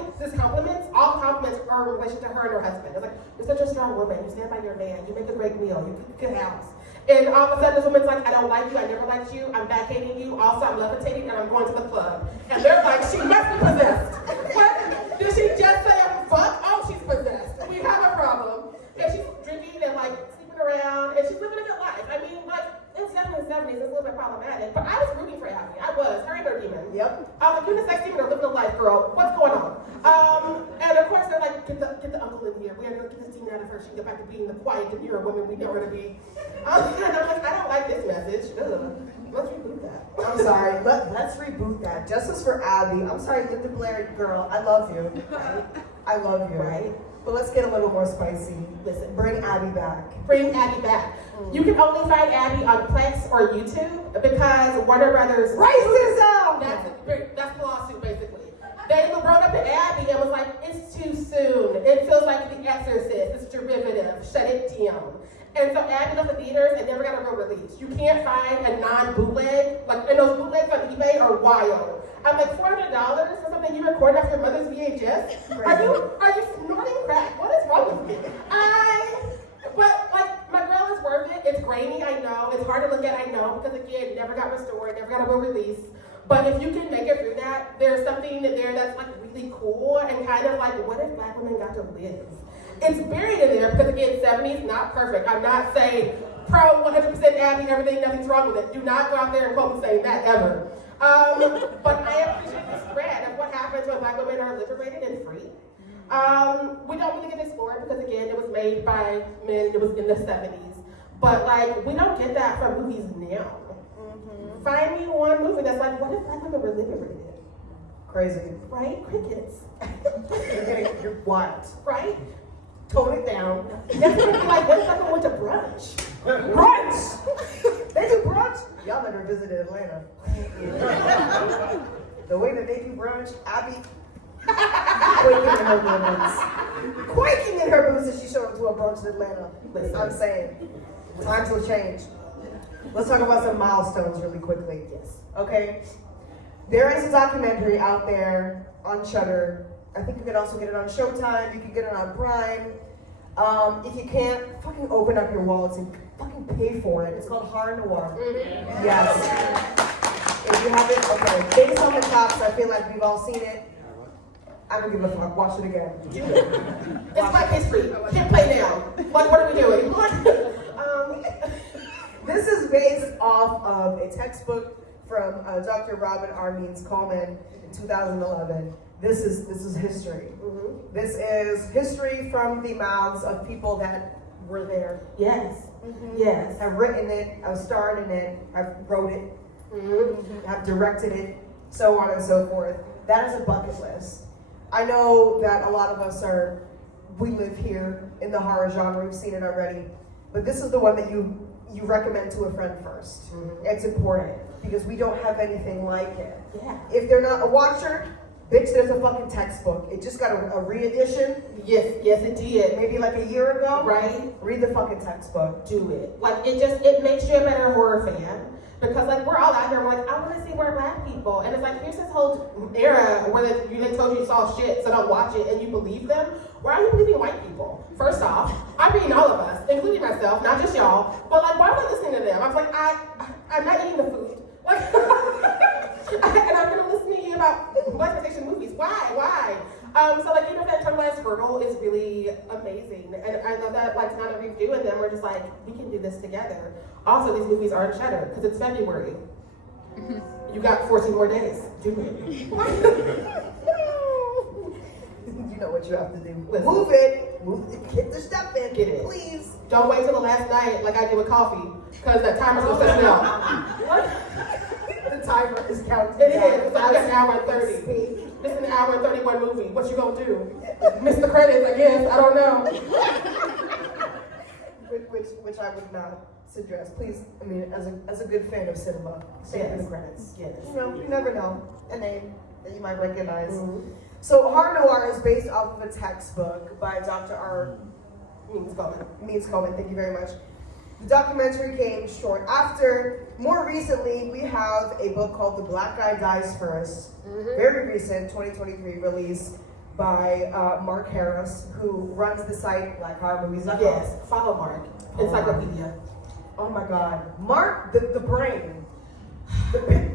all compliments are in relation to her and her husband. It's like, you're such a strong woman, you stand by your man, you make a great meal, you cook a good house. And all of a sudden this woman's like, I don't like you, I never liked you, I'm backhating you, also I'm levitating and I'm going to the club. And they're like, she must be possessed. What? Did she just say fuck? Oh, she's possessed. We have a problem. And she's drinking and like sleeping around and she's living a good life. I mean, like, it's definitely the 70s, it's a little bit problematic, but I was rooting for Abby. I was, her and her demon. Yep. I was like, you're the sex demon or living a life, girl. What's going on? And of course, they're like, get the uncle in here. We have to get this demon out of her. She can get back to being the quiet, demure woman we know her to be. And I'm like, I don't like this message. Ugh. Let's reboot that. I'm sorry. Let's reboot that. Justice for Abby. I'm sorry, Linda Blair, girl. I love you. Right? I love you. Right? But let's get a little more spicy. Listen. Bring Abby back. Bring Abby back. You can only find Abby on Plex or YouTube because Warner Brothers Racism! That's the lawsuit, basically. They brought up to Abby and was like, it's too soon. It feels like The Exorcist. It's derivative. Shut it down. And so Abby left the theaters and never got a real release. You can't find a non-bootleg. Like, and those bootlegs on eBay are wild. I'm like, $400 for something you recorded off your mother's VHS? Are you snorting crack? What is wrong with me? But like, my girl is worth it. It's grainy, I know. It's hard to look at, I know, because again, it never got restored, never got a real release. But if you can make it through that, there's something there that's like really cool and kind of like, what if black women got to live? It's buried in there because again, 70s, not perfect. I'm not saying pro 100% Abby, everything, nothing's wrong with it. Do not go out there and quote me saying that ever. But I appreciate the spread of what happens when black women are liberated and free. We don't really get explored because again, it was made by men, it was in the 70s. But like, we don't get that from movies now. Mm-hmm. Find me one movie that's like, what if black women were liberated? Crazy. Right? Crickets. You're wild. Right? Tone it down. That's gonna be like, what if I went to brunch? Brunch! They do brunch? Y'all never visited Atlanta. The way that they do brunch, Abby quaking in her boots. Quaking in her boots as she showed up to a brunch in Atlanta. Listen, I'm saying, times will change. Let's talk about some milestones really quickly. Yes. Okay? There is a documentary out there on Shudder. I think you can also get it on Showtime. You can get it on Prime. If you can't, fucking open up your wallets and fucking pay for it. It's called Horror Noir. Mm-hmm. Yes. If you haven't, okay. Based on the cops, I feel like we've all seen it. I don't give a fuck. Watch it again. It's Black History. Can't play now. What are we doing? This is based off of a textbook from Dr. Robin R. Means Coleman in 2011. This is history. Mm-hmm. This is history from the mouths of people that were there. Yes. Mm-hmm. Yes. I've written it, I've starred in it, I've wrote it, Mm-hmm. I've directed it, so on and so forth. That is a bucket list. I know that a lot of us we live here in the horror genre, we've seen it already, but this is the one that you recommend to a friend first. Mm-hmm. It's important because we don't have anything like it. Yeah. If they're not a watcher, bitch, there's a fucking textbook. It just got a re-edition, Yes, it did. maybe like a year ago. Right? Read the fucking textbook. Do it. Like, it makes you a better horror fan. Because, like, we're all out here, we're like, I want to see more Black people. And it's like, here's this whole era where they told you saw shit, so don't watch it, and you believe them. Why are you believing white people? First off, I mean all of us, including myself, not just y'all. But, like, why am I listening to them? I was like, I'm not eating the food. Like, and I'm going to listen to you about Black exploitation movies. Why? So, like, you know, that internalized hurdle is really amazing. And I love that, like, now that we're doing them, we're just like, we can do this together. Also, these movies are in Shudder, because it's February. You got 14 more days. Do it. You know what you have to do. Listen. Move it. Get the stuff in. Get it. Please. Don't wait till the last night, like I did with coffee, because that timer's gonna set out. The timer is counting. It down. is. It's like an hour and 30. This is an hour and 31 movie. What you gonna do? Miss the credits, I guess. I don't know. Which I would not suggest. Please, I mean, as a good fan of cinema, stay in the credits. Yes. You never know a name that you might recognize. Mm-hmm. So Horror Noir is based off of a textbook by Dr. R. Means Coleman. Thank you very much. The documentary came short after. More recently, we have a book called The Black Guy Dies First. Mm-hmm. Very recent, 2023 release by Mark Harris, who runs the site blackhorrormovies.com. Yes. Follow Mark. Encyclopedia. Oh my God. Mark, the brain.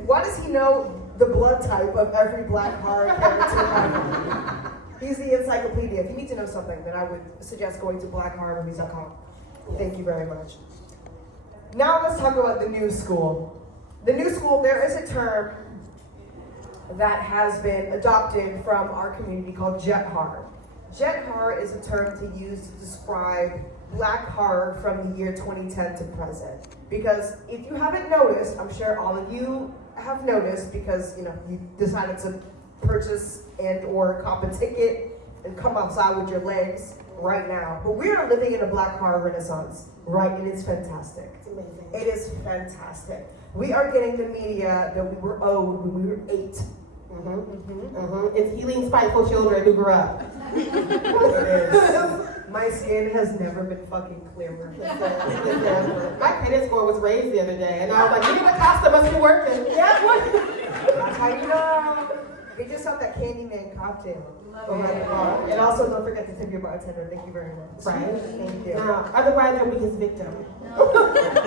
Why does he know the blood type of every Black horror character ever? He's the encyclopedia. If you need to know something, then I would suggest going to blackhorrormovies.com. Thank you very much. Now let's talk about the new school. The new school, there is a term that has been adopted from our community called Jet Horror. Jet Horror is a term to use to describe Black horror from the year 2010 to present. Because if you haven't noticed, I'm sure all of you have noticed because you decided to purchase and or cop a ticket and come outside with your legs right now. But we are living in a Black horror renaissance, right? And it's fantastic. It's amazing. It is fantastic. We are getting the media that we were owed when we were 8. It's healing spiteful children who grew up. It is. My skin has never been fucking clearer. My credit score was raised the other day, and I was like, you know what, Costa must be working. Yeah, what? How you know? They just have that Candyman cocktail. And also, don't forget to tip your bartender. Thank you very much. Right. Thank you. Otherwise, they'll be his victim.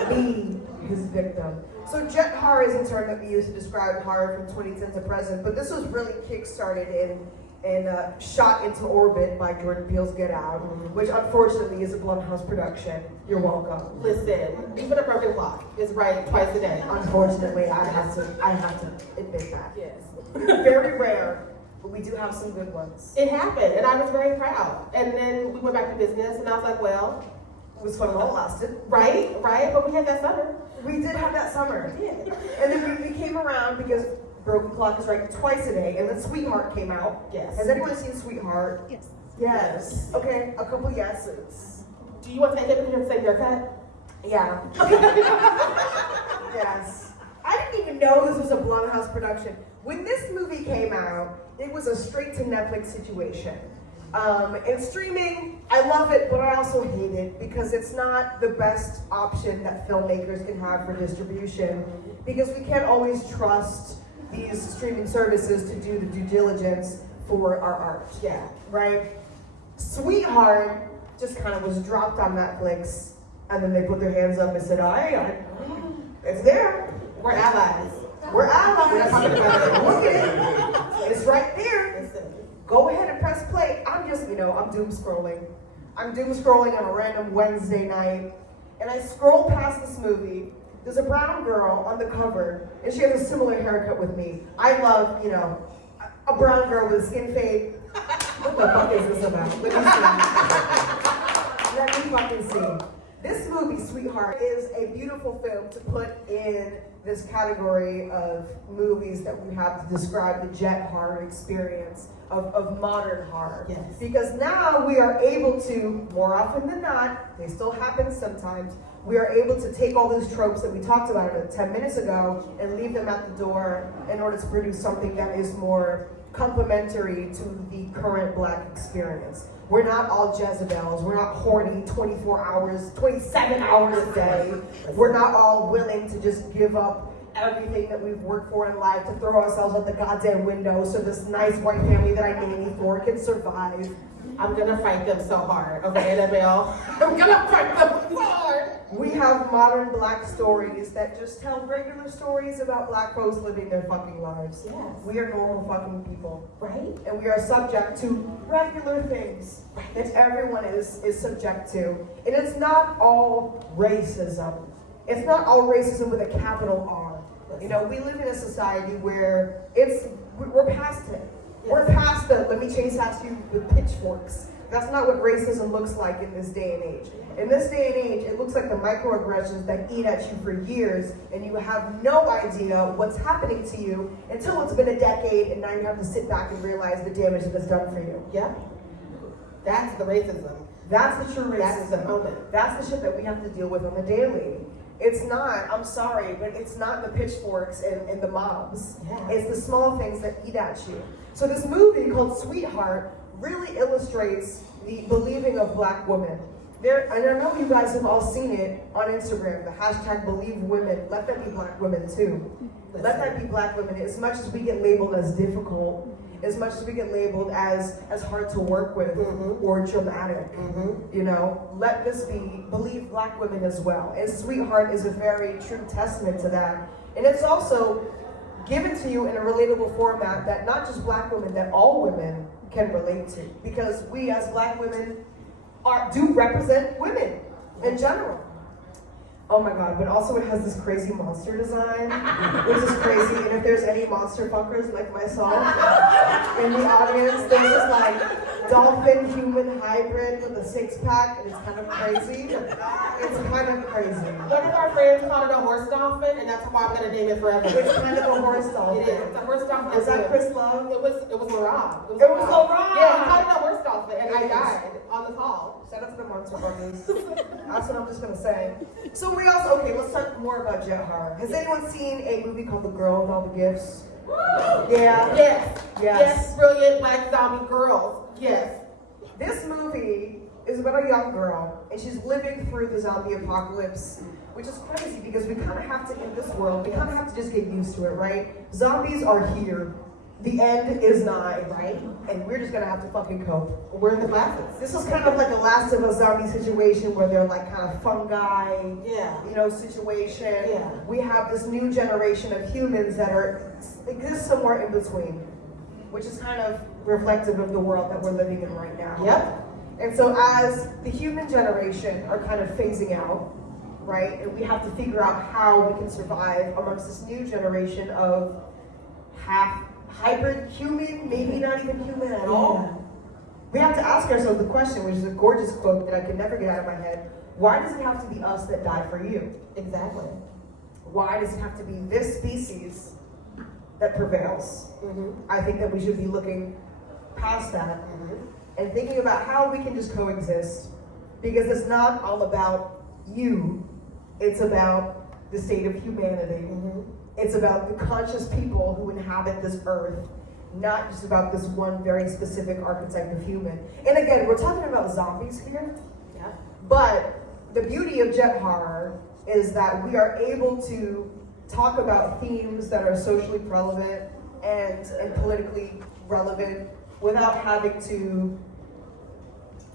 Be his victim. So jet horror is a term that we use to describe horror from 2010 to present, but this was really kick-started and shot into orbit by Jordan Peele's Get Out, which unfortunately is a Blumhouse production. You're welcome. Listen, even a broken clock is right twice a day. Unfortunately, I have to admit that. Yes. Very rare, but we do have some good ones. It happened, and I was very proud. And then we went back to business, and I was like, well, It was fun while it lasted. right, but we had that summer. We did have that summer. Yeah. And then we came around because Broken Clock is right twice a day, and then Sweetheart came out. Yes. Has anyone seen Sweetheart? Yes. Yes. Okay, a couple yeses. Do you want to take it because you say haircut? Yeah. Yes. I didn't even know this was a Blumhouse production. When this movie came out, it was a straight to Netflix situation. And streaming, I love it, but I also hate it because it's not the best option that filmmakers can have for distribution because we can't always trust these streaming services to do the due diligence for our art. Yeah. Right? Sweetheart just kind of was dropped on Netflix, and then they put their hands up and said, it's there. We're allies. We're allies. We're not talking about it. Look at it. It's right there. Go ahead and press play. I'm just, I'm doom scrolling. I'm doom scrolling on a random Wednesday night, and I scroll past this movie. There's a brown girl on the cover, and she has a similar haircut with me. I love, a brown girl with skin fade. What the fuck is this about? Let me fucking see. This movie, Sweetheart, is a beautiful film to put in this category of movies that we have to describe the jet horror experience of modern horror. Yes. Because now we are able to, more often than not, they still happen sometimes, we are able to take all those tropes that we talked about 10 minutes ago and leave them at the door in order to produce something that is more complementary to the current Black experience. We're not all Jezebels. We're not horny 24 hours, 27 hours a day. We're not all willing to just give up everything that we've worked for in life to throw ourselves out the goddamn window so this nice white family that I nanny for can survive. I'm gonna fight them so hard, okay, Annabelle? I'm gonna fight them so hard. We have modern Black stories that just tell regular stories about Black folks living their fucking lives. Yes. We are normal fucking people. Right? And we are subject to regular things that everyone is subject to. And it's not all racism. It's not all racism with a capital R. We live in a society where we're past it. We're past the, let me chase after you with pitchforks. That's not what racism looks like in this day and age. In this day and age, it looks like the microaggressions that eat at you for years, and you have no idea what's happening to you until it's been a decade, and now you have to sit back and realize the damage that it's done for you. Yeah. That's the racism. That's the true racism. That's the moment. That's the shit that we have to deal with on the daily. It's not, I'm sorry, but it's not the pitchforks and the mobs. Yeah. It's the small things that eat at you. So this movie called Sweetheart really illustrates the believing of Black women. And I know you guys have all seen it on Instagram, the hashtag believe women. Let that be Black women too. Let that be Black women. As much as we get labeled as difficult, as much as we get labeled as hard to work with or dramatic, let this be believe Black women as well. And Sweetheart is a very true testament to that. And it's also given to you in a relatable format that not just Black women, that all women can relate to. Because we as Black women do represent women in general. Oh my God, but also it has this crazy monster design, which is crazy. And if there's any monster fuckers like myself in the audience, there's this like dolphin human hybrid with a six-pack, and it's kind of crazy. It's kind of crazy. One of our friends called it a horse dolphin, and that's why I'm gonna name it forever. It's kind of a horse dolphin. It is. It's a horse dolphin. Was that Chris Love? It was Laurent. It was Laurent. Yeah, he called it a horse dolphin, and I died on the call. Shout out to the monster fuckers. That's what I'm just gonna say. So let's talk more about jet horror. Has anyone seen a movie called The Girl with All the Gifts? Yeah. Yes, brilliant Black zombie girls. Yes. This movie is about a young girl, and she's living through the zombie apocalypse, which is crazy because we kind of have to, in this world, we kind of have to just get used to it, right? Zombies are here. The end is nigh, right? And we're just gonna have to fucking cope. We're in the classes. This is kind of like a Last of Us zombie situation where they're like kind of fungi, situation. Yeah. We have this new generation of humans that exist somewhere in between, which is kind of reflective of the world that we're living in right now. Yep. And so as the human generation are kind of phasing out, right, and we have to figure out how we can survive amongst this new generation of half hybrid human, maybe not even human at all. We have to ask ourselves the question, which is a gorgeous quote that I can never get out of my head. Why does it have to be us that die for you? Exactly. Why does it have to be this species that prevails? I think that we should be looking past that and thinking about how we can just coexist, because it's not all about you, it's about the state of humanity. It's about the conscious people who inhabit this earth, not just about this one very specific archetype of human. And again, we're talking about zombies here, but the beauty of jet horror is that we are able to talk about themes that are socially relevant and politically relevant without having to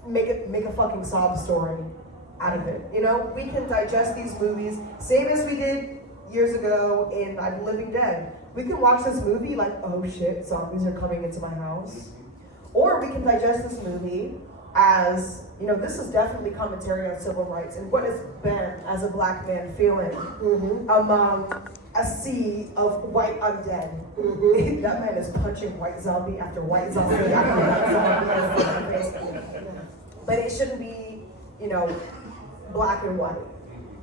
make a fucking sob story out of it. You know, we can digest these movies, same as we did years ago in Night of the Living Dead. We can watch this movie like, oh shit, zombies are coming into my house. Or we can digest this movie as, you know, this is definitely commentary on civil rights and what it's been as a black man feeling among a sea of white undead. That man is punching white zombie after white zombie after white zombie. But it shouldn't be, you know, black and white.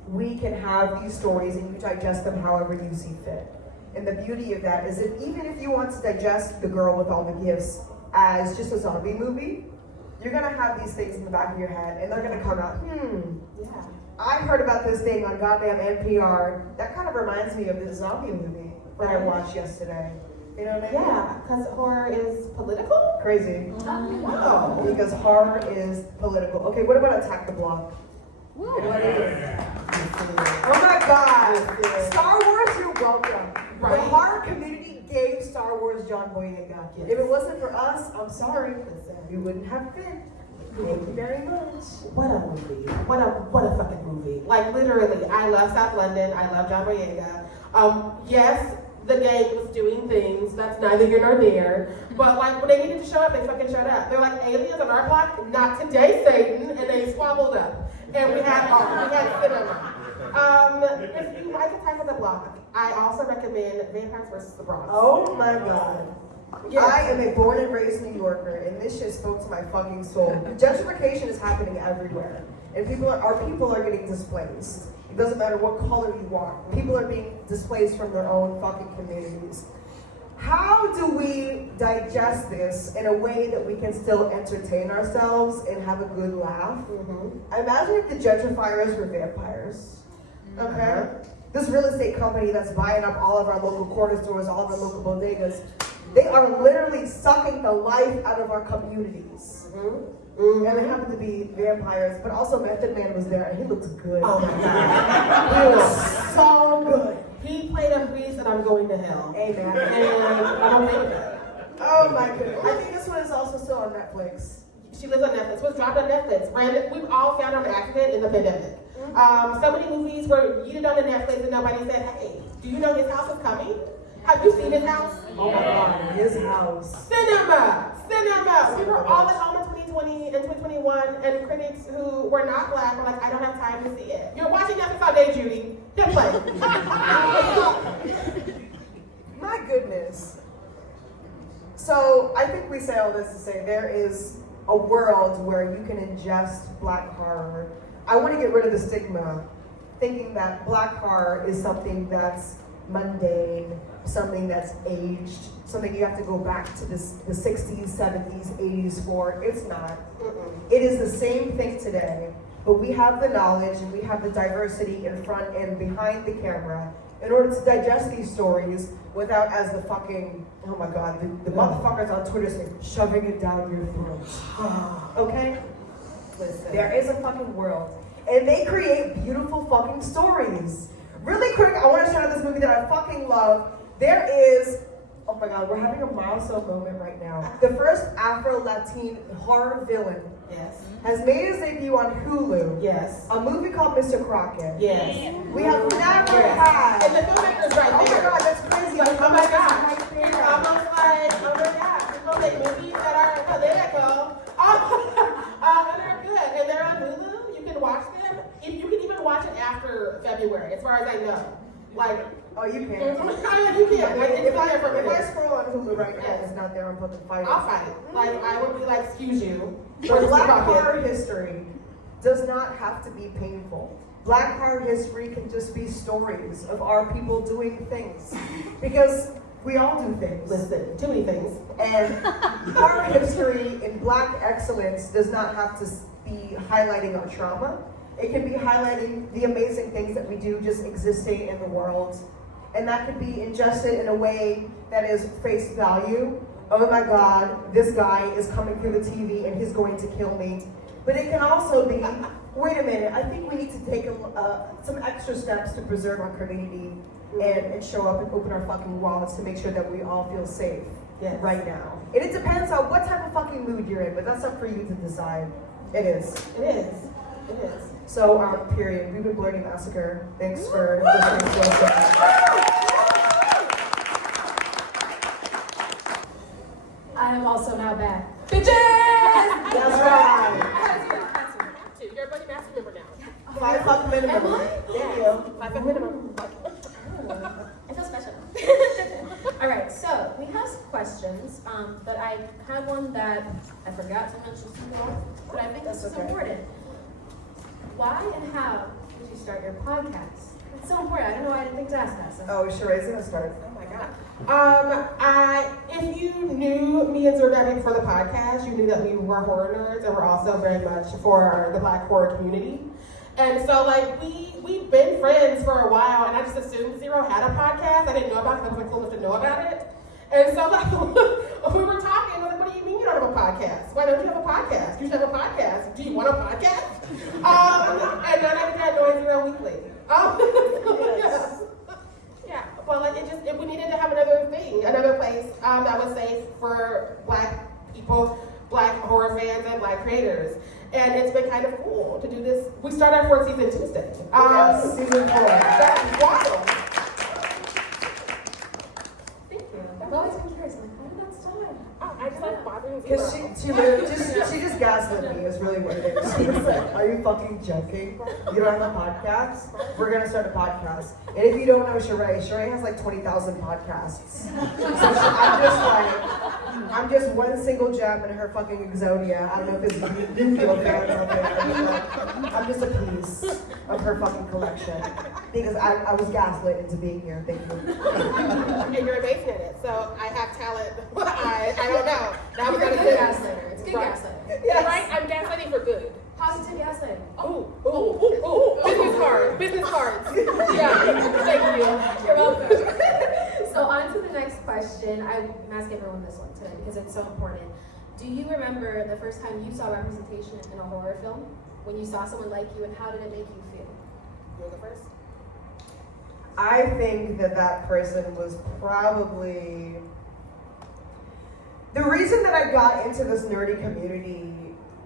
We can have these stories and you digest them however you see fit. And the beauty of that is that even if you want to digest The Girl with All the Gifts as just a zombie movie, you're gonna have these things in the back of your head and they're gonna come out, yeah, I heard about this thing on goddamn NPR. That kind of reminds me of this zombie movie that I watched yesterday. You know what I mean? Yeah, because horror is political? Crazy. Wow. Because horror is political. Okay, what about Attack the Block? Oh my God! Star Wars, you're welcome. Right. The horror community gave Star Wars John Boyega. Yes. If it wasn't for us, I'm sorry, we wouldn't have fit. Thank you very much. What a movie. What a fucking movie. Like literally, I love South London. I love John Boyega. Yes, the gang was doing things. That's neither here nor there. But like when they needed to show up, they fucking showed up. They're like aliens on our block. Not today, Satan. And they squabbled up. And we had cinema. If you like Attack of the Block, I also recommend Vampires vs. the Bronx. Oh my God. Yes. I am a born and raised New Yorker, and this shit spoke to my fucking soul. Gentrification is happening everywhere, and our people are getting displaced. It doesn't matter what color you are. People are being displaced from their own fucking communities. How do we digest this in a way that we can still entertain ourselves and have a good laugh? Imagine if the gentrifiers were vampires. Okay? This real estate company that's buying up all of our local corner stores, all of our local bodegas, they are literally sucking the life out of our communities. And they happen to be vampires, but also Method Man was there and he looks good. Oh my God. He was so good. He played a priest and I'm going to hell. Amen. And I'm okay with that. Oh my goodness. I think this one is also still on Netflix. She lives on Netflix. It was dropped on Netflix. We've all found on accident in the pandemic. So many movies were yeeted onto Netflix and nobody said, hey, do you know his house is coming? Have you seen his house? Oh my God, his house. Cinema! We were all at home in 2020 and 2021, and critics who were not black were like, I don't have time to see it. You're watching Netflix all day, Judy. Hit play. My goodness. So I think we say all this to say there is a world where you can ingest black horror. I want to get rid of the stigma, thinking that black horror is something that's mundane, something that's aged, something you have to go back to the 60s, 70s, 80s for. It's not. It is the same thing today, but we have the knowledge and we have the diversity in front and behind the camera in order to digest these stories without, as the fucking, oh my God, the motherfuckers on Twitter say, shoving it down your throat. Okay? Listen. There is a fucking world. And they create beautiful fucking stories. Really quick, I want to shout out this movie that I fucking love. There is, oh my God, we're having a milestone moment right now. The first Afro-Latin horror villain has made his debut on Hulu. Yes. A movie called Mr. Crockett. Yes. We have never had. And the filmmaker's right Oh my there. God, that's crazy. Like, oh my gosh. It's almost like, oh my gosh. People make movies that are political. And they're good. And they're on Hulu. You can watch them. You can even watch it after February, as far as I know. Like, Oh, you can. you can. It's on there for If I scroll on Hulu right now, it's not there on public fight. I'll fight it. Like, I would be like, excuse you. But Black horror history does not have to be painful. Black horror history can just be stories of our people doing things. Because we all do things. Listen, too many things. And horror history and Black excellence does not have to be highlighting our trauma. It can be highlighting the amazing things that we do just existing in the world. And that could be ingested in a way that is face value. Oh my God, this guy is coming through the TV and he's going to kill me. But it can also be, wait a minute, I think we need to take some extra steps to preserve our community. and show up and open our fucking wallets to make sure that we all feel safe Yes. right now. And it depends on what type of fucking mood you're in, but that's up for you to decide. It is. It is. It is. So, period. We've been Blurry Massacre. Thanks for listening to us. I am also now back. That's right. You're a Buddy Master member now. 5 fucking minimum. Am I? Thank you. 5 fucking minimum. I feel special. All right, so we have some questions, but I had one that I forgot to mention before, but I think this is important. Why and how did you start your podcast? It's so important. I don't know why I didn't think to ask that. So. Oh, Sheree's gonna start. Oh my God. If you knew me and Zergabi before the podcast, you knew that we were horror nerds and we're also very much for the Black horror community. And so, like, we've been friends for a while, and I just assumed Zero had a podcast. I didn't know about it, but I was cool enough to know about it. And so, like, we were talking, I was like, what do you mean you don't have a podcast? Why don't you have a podcast? You should have a podcast. Do you want a podcast? And then I began knowing Zero Weekly. Yes. Yeah, but like we needed to have another thing, another place that was safe for Black people, Black horror fans, and Black creators. And it's been kind of cool to do this. We start our 4th season Tuesday. Yes, season 4. That's wild. Thank you. I've always been curious. I'm like, how did that start? I just like bothering Because she just gaslit me is really what it is. She was like, are you fucking joking? You don't have a podcast? We're gonna start a podcast. And if you don't know Sheree has like 20,000 podcasts. So I'm just one single gem in her fucking Exodia. I don't know if it's Yu-Gi-Oh fans out there. I'm just a piece of her fucking collection. Because I was gaslit into being here. Thank you. And you're amazing at it. So I have talent. I don't know. Now we You're gotta a good figure- gaslighter. It's good gaslighting. Yeah, right? I'm gaslighting for good. Positive gaslighting. Ooh. Business cards. Yeah, thank you. You're welcome. So on to the next question. I'm asking everyone this one today because it's so important. Do you remember the first time you saw representation in a horror film? When you saw someone like you, and how did it make you feel? You're the first. I think that person was probably the reason that I got into this nerdy community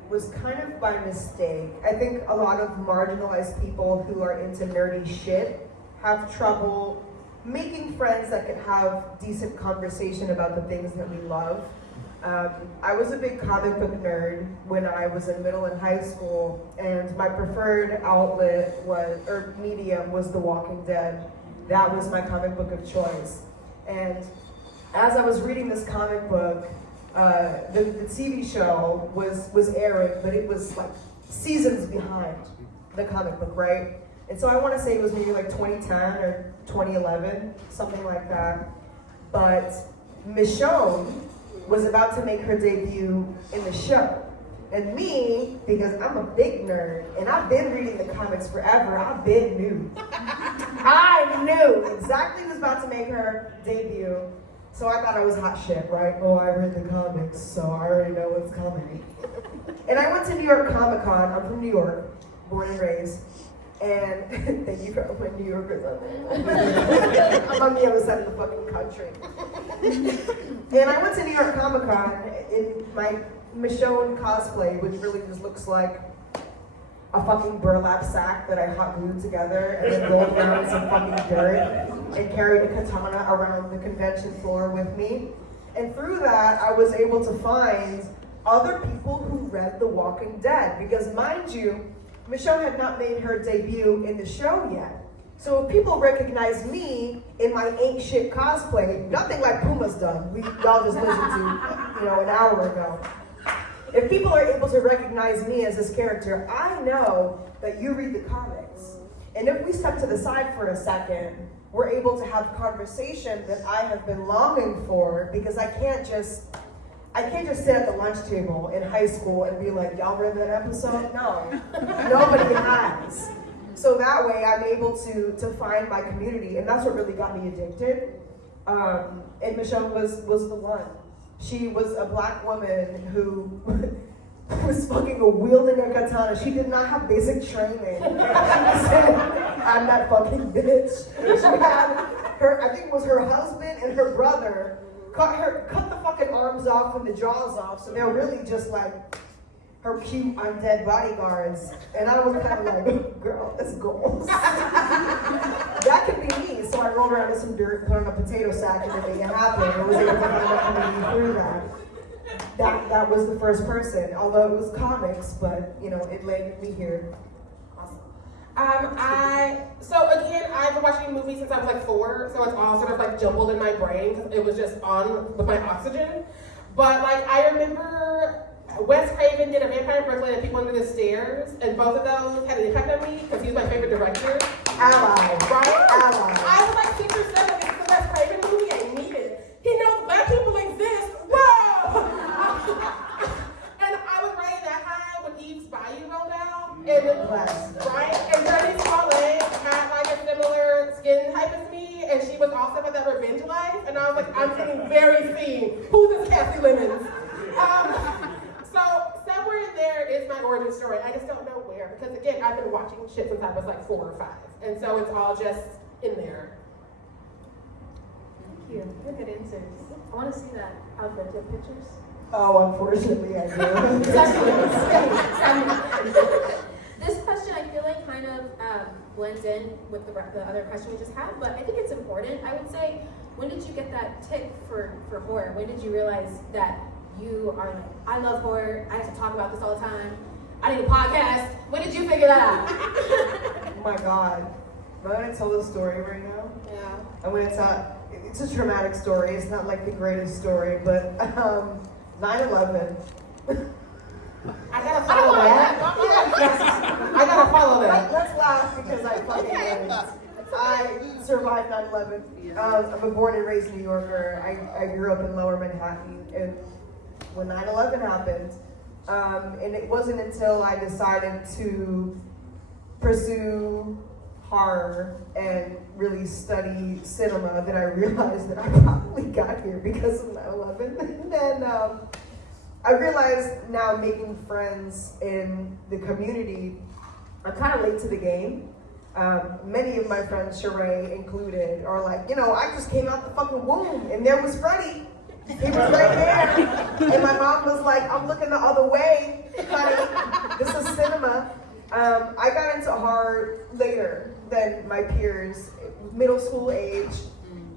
was kind of by mistake. I think a lot of marginalized people who are into nerdy shit have trouble making friends that can have decent conversation about the things that we love. I was a big comic book nerd when I was in middle and high school, and my preferred outlet or medium was The Walking Dead. That was my comic book of choice. And as I was reading this comic book, the TV show was airing, but it was like seasons behind the comic book, right? And so I want to say it was maybe like 2010 or 2011, something like that. But Michonne was about to make her debut in the show. And me, because I'm a big nerd, and I've been reading the comics forever, I've been new. I knew exactly who was about to make her debut. So I thought I was hot shit, right? Oh, I read the comics, so I already know what's coming. And I went to New York Comic Con. I'm from New York, born and raised. And thank you for all my New Yorkers out there. I'm on the other side of the fucking country. And I went to New York Comic Con in my Michonne cosplay, which really just looks like a fucking burlap sack that I hot glued together and then rolled around some fucking dirt and carried a katana around the convention floor with me. And through that, I was able to find other people who read The Walking Dead, because mind you, Michonne had not made her debut in the show yet. So if people recognize me in my ain't shit cosplay, nothing like Puma's done, y'all just listened to, an hour ago. If people are able to recognize me as this character, I know that you read the comics. And if we step to the side for a second, we're able to have conversation that I have been longing for, because I can't just sit at the lunch table in high school and be like, y'all read that episode? No, nobody has. So that way I'm able to find my community, and that's what really got me addicted. And Michonne was the one. She was a Black woman who was fucking wielding a katana. She did not have basic training. She said, I'm that fucking bitch. She had her, I think it was her husband and her brother, cut the fucking arms off and the jaws off. So they're really just like her cute undead bodyguards. And I was kind of like, girl, that's goals. That could be me. So I rolled around in some dirt, put on a potato sack, and then it happened. I was able to find my community through that. That was the first person, although it was comics, but you know, it landed me here. So again, I've been watching movies since I was like 4, so it's all sort of like jumbled in my brain because it was just on with my oxygen. But like I remember Wes Craven did a Vampire in Brooklyn and People Under the Stairs, and both of those had an impact on me because he was my favorite director. Ally. Right? Ally. I was like 6 or 7, it's the Wes Craven movie I needed. He knows black people exist. Whoa! And I was riding that high when Eve's Bayou rolled out. And right? And Journey Smollett had like a similar skin type as me, and she was also about that revenge life. And I was like, I'm getting very seen. Who's this Cassie Lemons? So somewhere in there is my origin story. I just don't know where, because again, I've been watching shit since I was like 4 or 5, and so it's all just in there. Thank you. Good answers. I want to see that outfit. Do you have pictures? Oh, unfortunately, I do. This question, I feel like, kind of blends in with the other question we just had, but I think it's important. I would say, when did you get that tick for horror? When did you realize that you are like, I love horror, I have to talk about this all the time, I need a podcast? When did you figure that out? Oh my God. Am I going to tell this story right now? Yeah. I'm going to tell, it's a traumatic story. It's not like the greatest story, but 9/11. I gotta follow that. I gotta follow that. Let's laugh because I fucking lived. I survived 9/11. I'm a born and raised New Yorker. I grew up in Lower Manhattan, and when 9/11 happened, and it wasn't until I decided to pursue horror and really study cinema that I realized that I probably got here because of 9/11. And then I realized now, making friends in the community, I'm kind of late to the game. Many of my friends, Sheree included, are like, you know, I just came out the fucking womb and there was Freddie. He was right there. And my mom was like, I'm looking the other way, honey. This is cinema. I got into horror later than my peers, middle school age.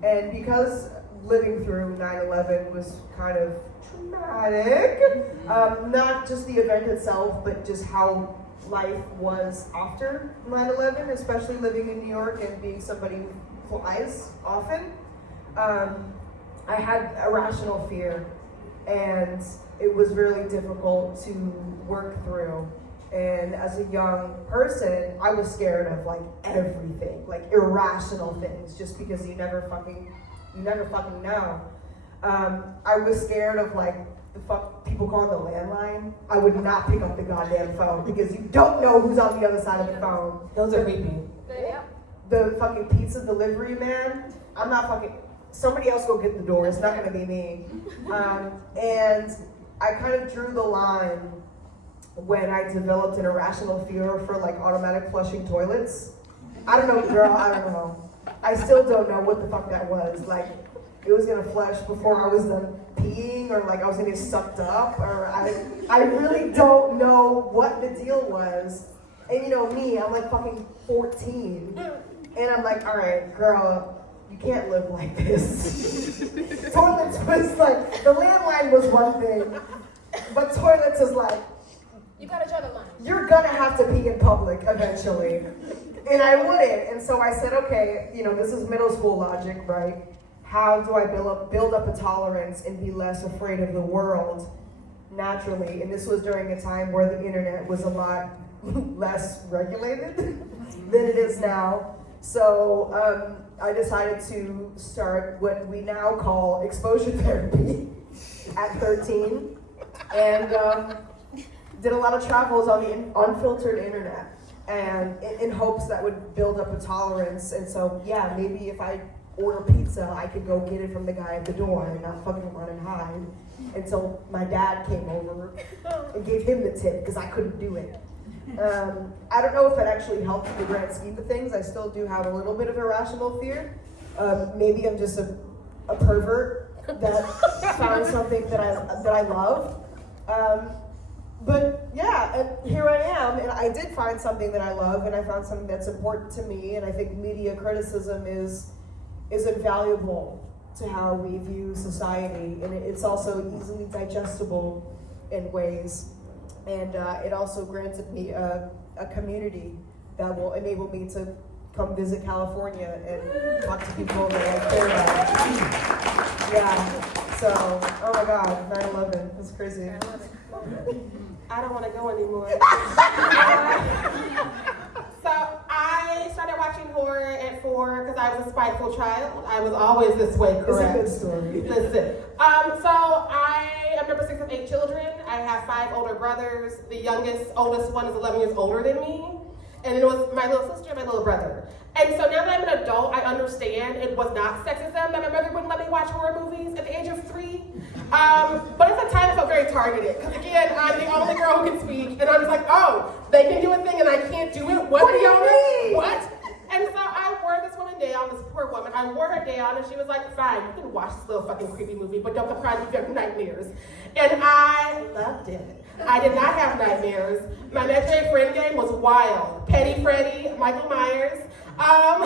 And because living through 9/11 was kind of traumatic, not just the event itself, but just how life was after 9/11, especially living in New York and being somebody who flies often. I had irrational fear, and it was really difficult to work through. And as a young person, I was scared of like everything, like irrational things, just because you never fucking know. I was scared of like the fuck people call the landline. I would not pick up the goddamn phone because you don't know who's on the other side of the phone. Those are creepy. The fucking pizza delivery man, I'm not fucking, somebody else go get the door, it's not gonna be me. And I kind of drew the line when I developed an irrational fear for like automatic flushing toilets. I don't know, girl, I don't know. I still don't know what the fuck that was. Like, it was gonna flush before I was done peeing, or like I was gonna get sucked up, or I really don't know what the deal was. And you know me, I'm like fucking 14. And I'm like, all right, girl, you can't live like this. Toilets was like, the landline was one thing, but toilets is like, You gotta draw the line. you're gonna have to pee in public eventually. And I wouldn't. And so I said, okay, you know, this is middle school logic, right? How do I build up a tolerance and be less afraid of the world naturally? And this was during a time where the internet was a lot less regulated than it is now. So I decided to start what we now call exposure therapy at 13. And did a lot of travels on the unfiltered internet, and in hopes that would build up a tolerance. And so, yeah, maybe if I order pizza, I could go get it from the guy at the door and not fucking run and hide until my dad came over and gave him the tip because I couldn't do it. I don't know if that actually helped in the grand scheme of things. I still do have a little bit of irrational fear. Maybe I'm just a pervert that found something that I love. But yeah, and here I am, and I did find something that I love, and I found something that's important to me, and I think media criticism is invaluable to how we view society, and it's also easily digestible in ways, and it also granted me a community that will enable me to come visit California and talk to people that I care about. Yeah, so, oh my God, 9/11, that's crazy. I don't want to go anymore. So I started watching horror at 4 because I was a spiteful child. I was always this way, correct? It's a good story. Listen. So I am number 6 of 8 children. I have 5 older brothers. The oldest one is 11 years older than me. And it was my little sister and my little brother. And so now that I'm an adult, I understand it was not sexism that my mother wouldn't let me watch horror movies at the age of 3. But at the time, I felt very targeted. Because again, I'm the only girl who can speak. And I'm just like, oh, they can do a thing and I can't do it? What do you mean? What? And so I wore this woman down, this poor woman. I wore her down and she was like, fine, you can watch this little fucking creepy movie, but don't surprise me if you have nightmares. And I loved it. I did not have nightmares. My imaginary friend game was wild. Petty Freddy, Michael Myers. And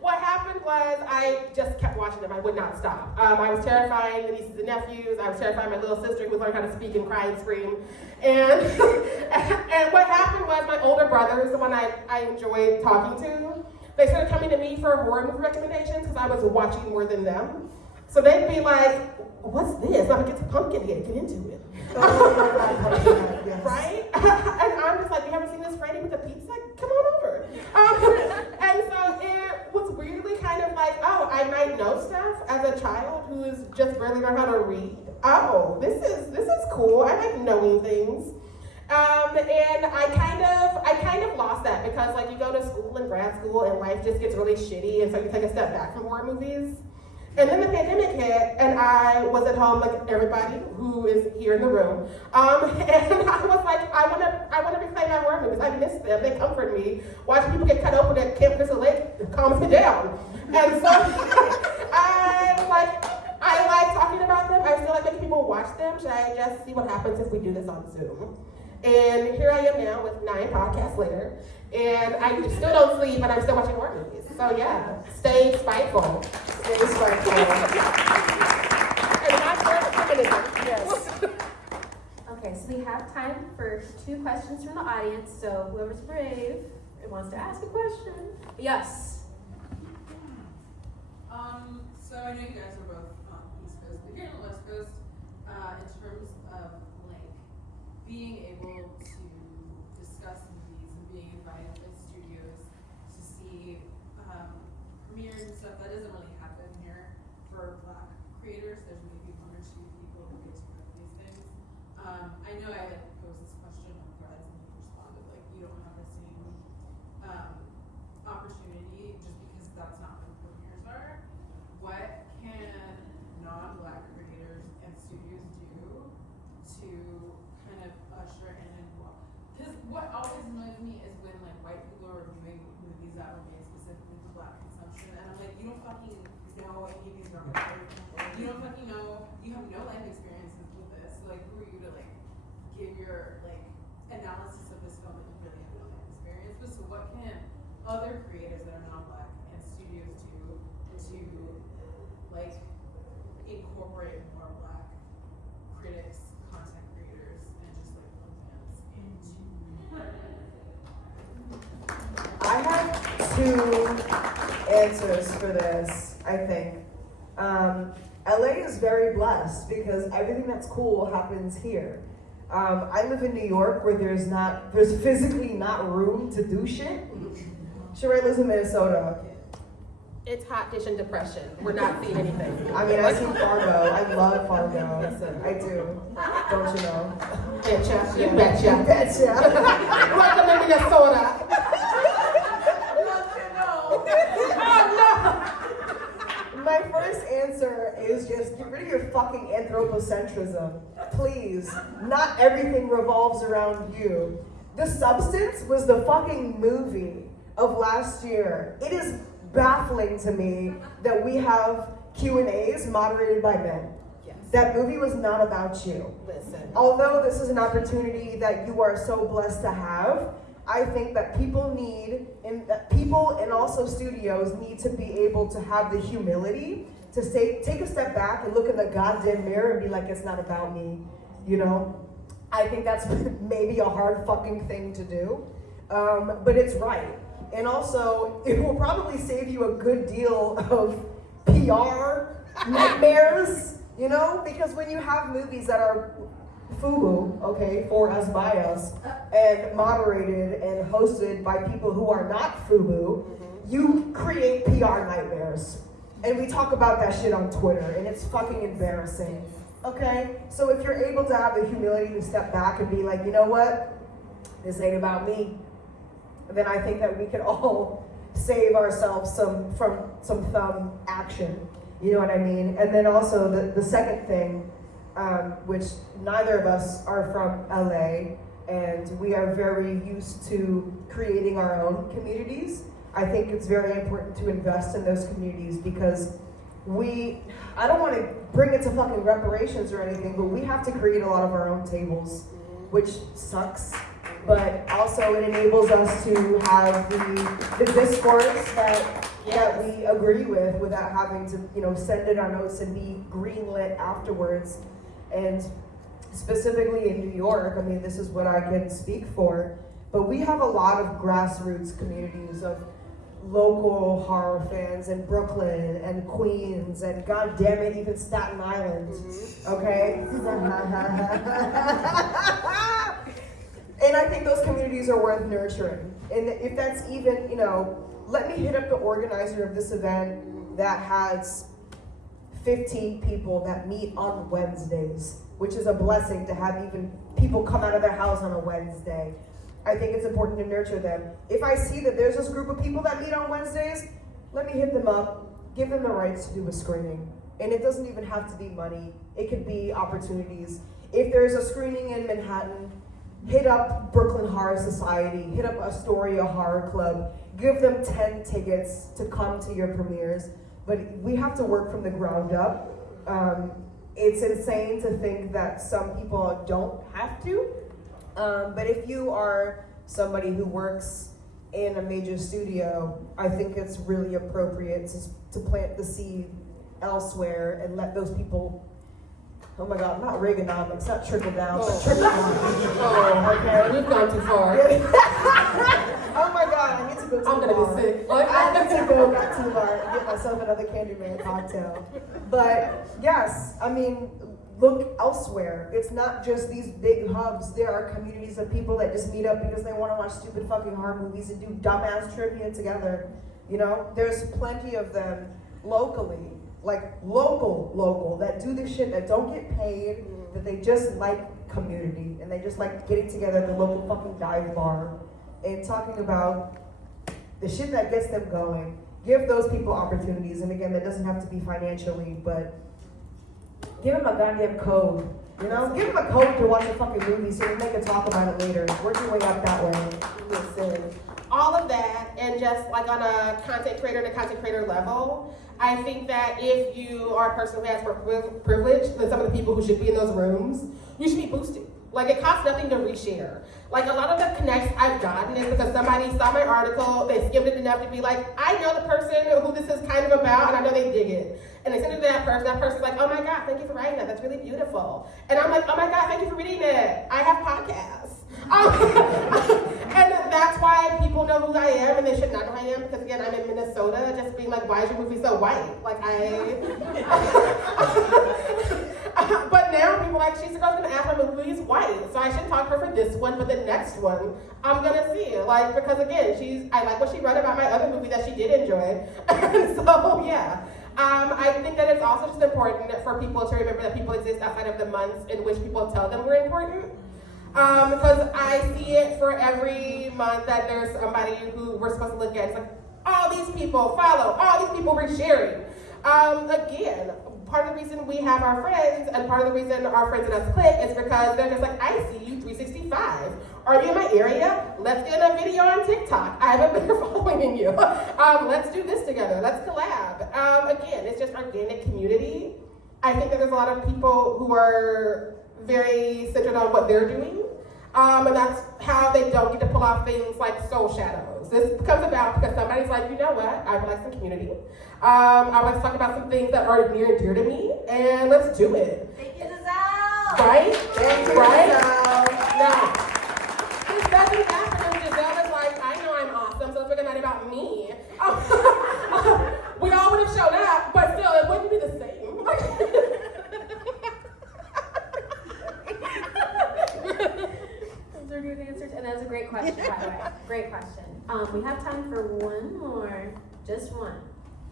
what happened was I just kept watching them. I would not stop. I was terrifying the nieces and nephews. I was terrifying my little sister who was learning how to speak and cry and scream. And and what happened was my older brothers, the one I enjoyed talking to, they started coming to me for horror movie recommendations because I was watching more than them. So they'd be like, what's this? I'm like, it's Pumpkinhead, get into it. Right? And I'm just like, you haven't seen this Freddy with the pizza? Come on over. And so it was weirdly kind of like, oh, I might know stuff as a child who's just barely learned how to read. Oh, this is cool. I like knowing things. And I kind of lost that because like you go to school and grad school and life just gets really shitty, and so you take a step back from horror movies. And then the pandemic hit, and I was at home like everybody who is here in the room. And I was like, I want to replay my horror movies. I miss them. They comfort me. Watching people get cut open at Camp Crystal Lake calms me down. And so I was like, I like talking about them. I still like making people watch them. Should I just see what happens if we do this on Zoom? And here I am now with 9 podcasts later. And I still don't sleep, but I'm still watching horror movies. So yeah, stay spiteful. Stay spiteful. And not feminism. Yes. Okay, so we have time for 2 questions from the audience. So whoever's brave and wants to ask a question. Yes. So I know you guys are both on the East Coast, but here on the West Coast, in terms of like being able to discuss movies and being invited to studios to see premieres and stuff, that doesn't really happen here for Black creators. There's maybe 1 or 2 people who get to cover these things. I know I had posed this question on Threads and you responded like you don't have the same opportunity just because that's not when premieres are. What can non-Black creators and studios do to kind of usher in and walk? Because what always annoys me is when like white people are reviewing movies that were made specifically for Black consumption, and I'm like, you don't fucking know any of these references. You don't fucking know. You have no life experiences with this. So, like, who are you to like give your like analysis of this film that you really have no life experience with? So, what can other creators that are non-Black and studios do to like incorporate more Black critics, content creators, and just like film fans into? I have 2 answers for this, I think. LA is very blessed because everything that's cool happens here. I live in New York where there's physically not room to do shit. Sheree lives in Minnesota. It's hot dish and depression. We're not seeing anything. I mean, I see Fargo. I love Fargo. I do. Don't you know? Betcha. You betcha. Betcha. Welcome to Minnesota. Want to know? Oh no! answer is just get rid of your fucking anthropocentrism. Please. Not everything revolves around you. The Substance was the fucking movie of last year. It is baffling to me that we have Q&As moderated by men. Yes. That movie was not about you. Listen. Although this is an opportunity that you are so blessed to have, I think that people and also studios need to be able to have the humility to say, take a step back and look in the goddamn mirror and be like, it's not about me, you know? I think that's maybe a hard fucking thing to do, but it's right. And also, it will probably save you a good deal of PR nightmares, you know? Because when you have movies that are FUBU, okay, for us, by us, and moderated and hosted by people who are not FUBU, you create PR nightmares. And we talk about that shit on Twitter, and it's fucking embarrassing. Okay? So if you're able to have the humility to step back and be like, you know what? This ain't about me. Then I think that we can all save ourselves some thumb action. You know what I mean? And then also the second thing, which neither of us are from LA, and we are very used to creating our own communities. I think it's very important to invest in those communities because I don't want to bring it to fucking reparations or anything, but we have to create a lot of our own tables, which sucks. But also it enables us to have the discourse that we agree with without having to, send in our notes and be greenlit afterwards. And specifically in New York, I mean, this is what I can speak for, but we have a lot of grassroots communities of local horror fans in Brooklyn and Queens and God damn it, even Staten Island, okay? And I think those communities are worth nurturing. And if that's even, let me hit up the organizer of this event that has 15 people that meet on Wednesdays, which is a blessing to have even people come out of their house on a Wednesday. I think it's important to nurture them. If I see that there's this group of people that meet on Wednesdays, let me hit them up, give them the rights to do a screening. And it doesn't even have to be money. It could be opportunities. If there's a screening in Manhattan, hit up Brooklyn Horror Society, hit up Astoria Horror Club, give them 10 tickets to come to your premieres. But we have to work from the ground up. It's insane to think that some people don't have to. But if you are somebody who works in a major studio, I think it's really appropriate to plant the seed elsewhere and let those people, oh my God, not Reaganomics, not trickle down, but trickle down. Oh, okay. We've gone too far. Oh my God, I need to go to the I'm bar. gonna be sick. I need to go back to the bar and get myself another Candyman cocktail. But yes, I mean, look elsewhere. It's not just these big hubs. There are communities of people that just meet up because they want to watch stupid fucking horror movies and do dumbass trivia together. There's plenty of them locally, like local, that do this shit, that don't get paid, that they just like community, and they just like getting together at the local fucking dive bar and talking about the shit that gets them going. Give those people opportunities, and again, that doesn't have to be financially, but give them a goddamn code, Give them a code to watch a fucking movie so we can talk about it later. Work your way up that way. Listen, all of that, and just like on a content creator to content creator level, I think that if you are a person who has more privilege than some of the people who should be in those rooms, you should be boosted. Like, it costs nothing to reshare. Like, a lot of the connects I've gotten is because somebody saw my article, they skimmed it enough to be like, I know the person who this is kind of about, and I know they dig it. And they send it to that person's like, oh my God, thank you for writing that, that's really beautiful. And I'm like, oh my God, thank you for reading it. I have podcasts. And that's why people know who I am, and they should not know who I am, because again, I'm in Minnesota, just being like, why is your movie so white? Like, but now people are like, she's gonna ask my movie is white, so I should talk to her for this one, but the next one, I'm gonna see it. Like, because again, I like what she wrote about my other movie that she did enjoy. So yeah. I think that it's also just important for people to remember that people exist outside of the months in which people tell them we're important. Because I see it for every month that there's somebody who we're supposed to look at. It's like, all these people follow, all these people we're sharing. Again, part of the reason we have our friends and part of the reason our friends and us click is because they're just like, I see you 365. Are you in my area? Let's get a video on TikTok. I have a better following than you. Let's do this together. Let's collab. Again, it's just organic community. I think that there's a lot of people who are very centered on what they're doing. And that's how they don't get to pull off things like soul shadows. This comes about because somebody's like, you know what, I would like some community. I would like to talk about some things that are near and dear to me, and let's do it. Thank you, Giselle. Right? Thank you, Right? Giselle. Now, this doesn't happen when Giselle is like, I know I'm awesome, so let's make a night about me. We all would have shown up, but still, it wouldn't be the same. Those are good answers, and that's a great question, by the way. Great question. We have time for one more, just one.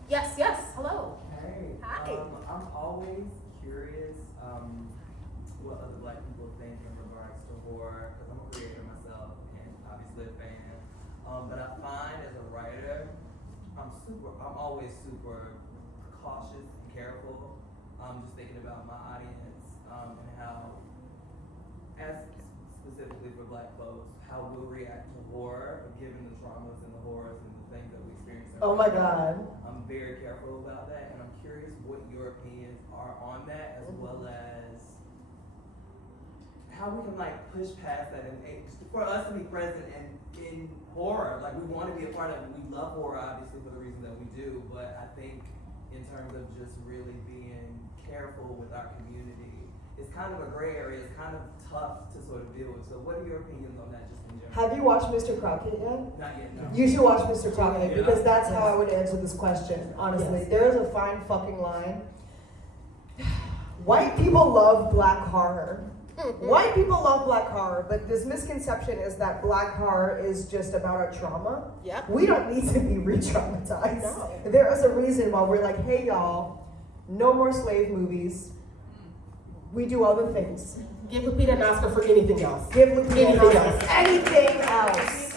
Yes, yes. Hello. Hey, Hi. I'm always curious what other Black people think in regards to horror, because I'm a creator myself and obviously a fan. But I find as a writer, I'm always super cautious and careful. Just thinking about my audience and how, as specifically for Black folks, how we'll react to horror, given the traumas and the horrors and the things that we experience. Oh my God. I'm very careful about that, and I'm curious what your opinions are on that, as well as how we can like push past that and for us to be present in horror. Like, we want to be a part of it. We love horror, obviously, for the reason that we do, but I think in terms of just really being careful with our community, it's kind of a gray area. It's kind of tough to sort of deal with. So what are your opinions on that, just in general? Have you watched Mr. Crockett yet? Not yet, no. You should watch Mr. Crockett Yeah. because that's how I would answer this question, honestly. Yes. There is a fine fucking line. White people love Black horror. White people love Black horror, but this misconception is that Black horror is just about our trauma. Yep. We don't need to be re-traumatized. No. There is a reason why we're like, hey y'all, no more slave movies. We do other things. Give Lupita an Oscar for anything else. Give Lupita Anything else. anything else.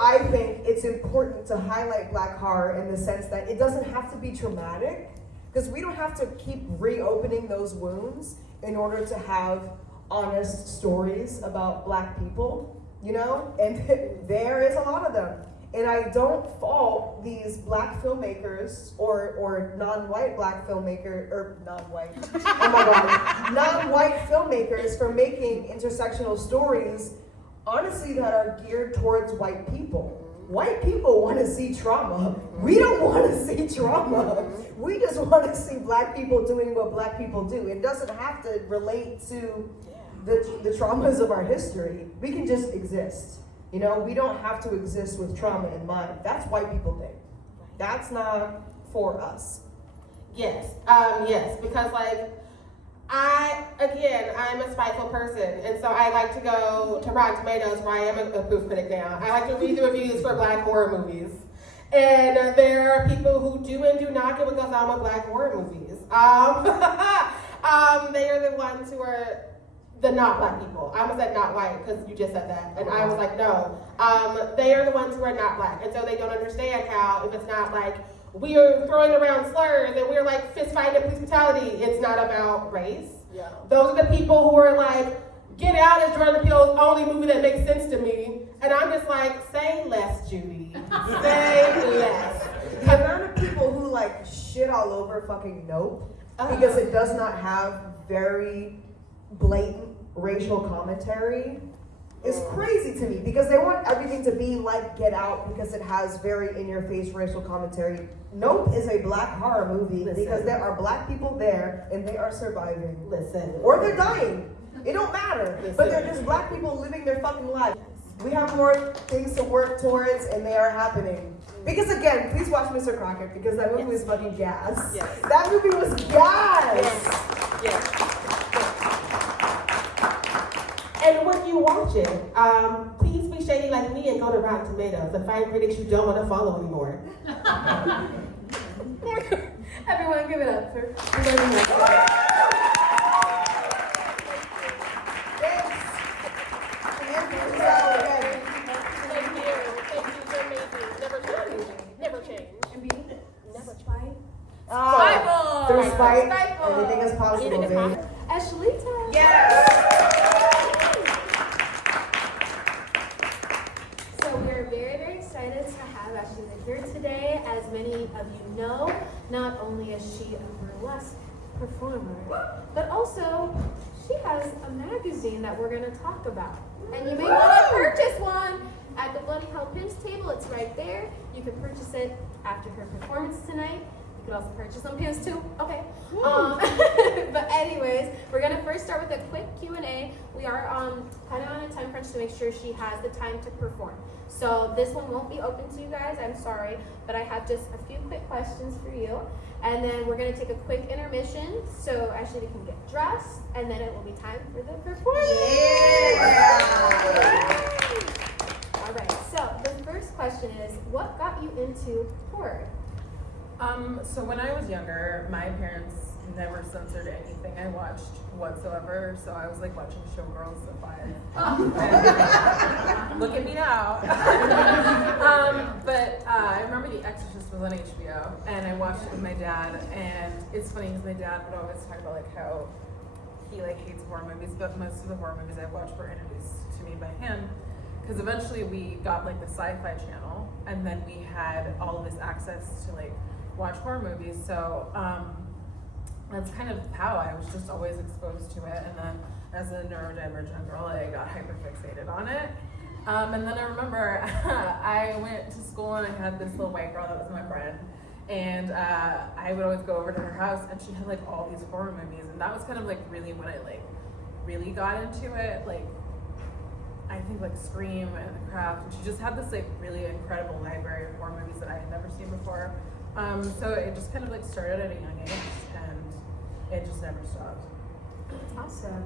I think it's important to highlight Black horror in the sense that it doesn't have to be traumatic, because we don't have to keep reopening those wounds in order to have honest stories about Black people, you know? And there is a lot of them. And I don't fault these Black filmmakers or non-white Black filmmakers, or non-white, oh my God, non-white filmmakers for making intersectional stories, honestly, that are geared towards white people. White people want to see trauma. We don't want to see trauma. We just want to see Black people doing what Black people do. It doesn't have to relate to the traumas of our history. We can just exist. You know, we don't have to exist with trauma in mind. That's white people think. That's not for us. Yes, yes, because like, I'm a spiteful person, and so I like to go to Rotten Tomatoes, where I am a proof critic now. I like to read the reviews for Black horror movies. And there are people who do and do not get what goes on with Black horror movies. They are the ones who are the not Black people. I almost said not white because you just said that. And I was like, no. They are the ones who are not Black. And so they don't understand how, if it's not like, we are throwing around slurs and we're like fist fighting and police brutality, it's not about race. Yeah. Those are the people who are like, Get Out is Jordan Peele's only movie that makes sense to me. And I'm just like, say less, Judy. Say less. The amount of people who like shit all over fucking Nope because it does not have very blatant racial commentary is crazy to me, because they want everything to be like Get Out because it has very in-your-face racial commentary. Nope is a Black horror movie because there are Black people there and they are surviving. Listen. Or they're dying. It don't matter. But they're just Black people living their fucking life. We have more things to work towards, and they are happening. Because again, please watch Mr. Crockett, because that movie was fucking gas. Yes. That movie was gas. Yes. And when you watch it, please be shady like me and go to Rotten Tomatoes and find critics you don't want to follow anymore. Everyone give it up for Never change. Despite Stifle. anything is possible, Anything is babe. possible. Ashlita. So we are very, very excited to have Ashlita here today. As many of you know, not only is she a burlesque performer, but also she has a magazine that we're going to talk about. And you may want to purchase one at the Bloody Hell Pins table. It's right there. You can purchase it after her performance tonight. You can also purchase some pins too. Okay. But anyways, we're gonna first start with a quick Q&A. We are kind of on a time crunch to make sure she has the time to perform. So this one won't be open to you guys. I'm sorry, but I have just a few quick questions for you. And then we're gonna take a quick intermission so Ashley can get dressed, and then it will be time for the performance. All right. So the first question is, what got you into horror? So when I was younger, my parents never censored anything I watched whatsoever. So I was like watching Showgirls at 5. Look at me now. But I remember The Exorcist was on HBO, and I watched it with my dad. And it's funny because my dad would always talk about like how he like hates horror movies, but most of the horror movies I've watched were introduced to me by him. Because eventually we got like the Sci-Fi Channel, and then we had all of this access to like watch horror movies. So that's kind of how I was just always exposed to it. And then as a neurodivergent girl, I got hyperfixated on it. And then I remember I went to school and I had this little white girl that was my friend. And I would always go over to her house, and she had like all these horror movies. And that was kind of like really when I like really got into it. Like I think like Scream and The Craft, and she just had this like really incredible library of horror movies that I had never seen before. So it just kind of like started at a young age, and it just never stopped. Awesome.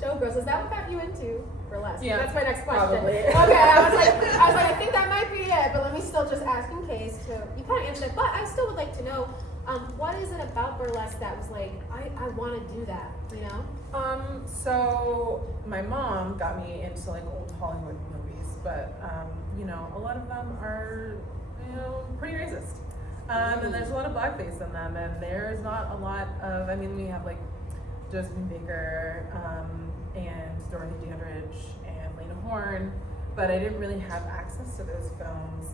Showgirls, is that what got you into burlesque? Yeah, That's my next question. probably. Okay, I was like, I think that might be it, but let me still just ask in case. You kind of answered it, but I still would like to know, what is it about burlesque that was like, I want to do that, you know? So my mom got me into like old Hollywood movies, but you know, a lot of them are, you know, pretty racist. And there's a lot of blackface in them, and there's not a lot of, I mean, we have like Josephine Baker, and Dorothy Dandridge, and Lena Horne, but I didn't really have access to those films.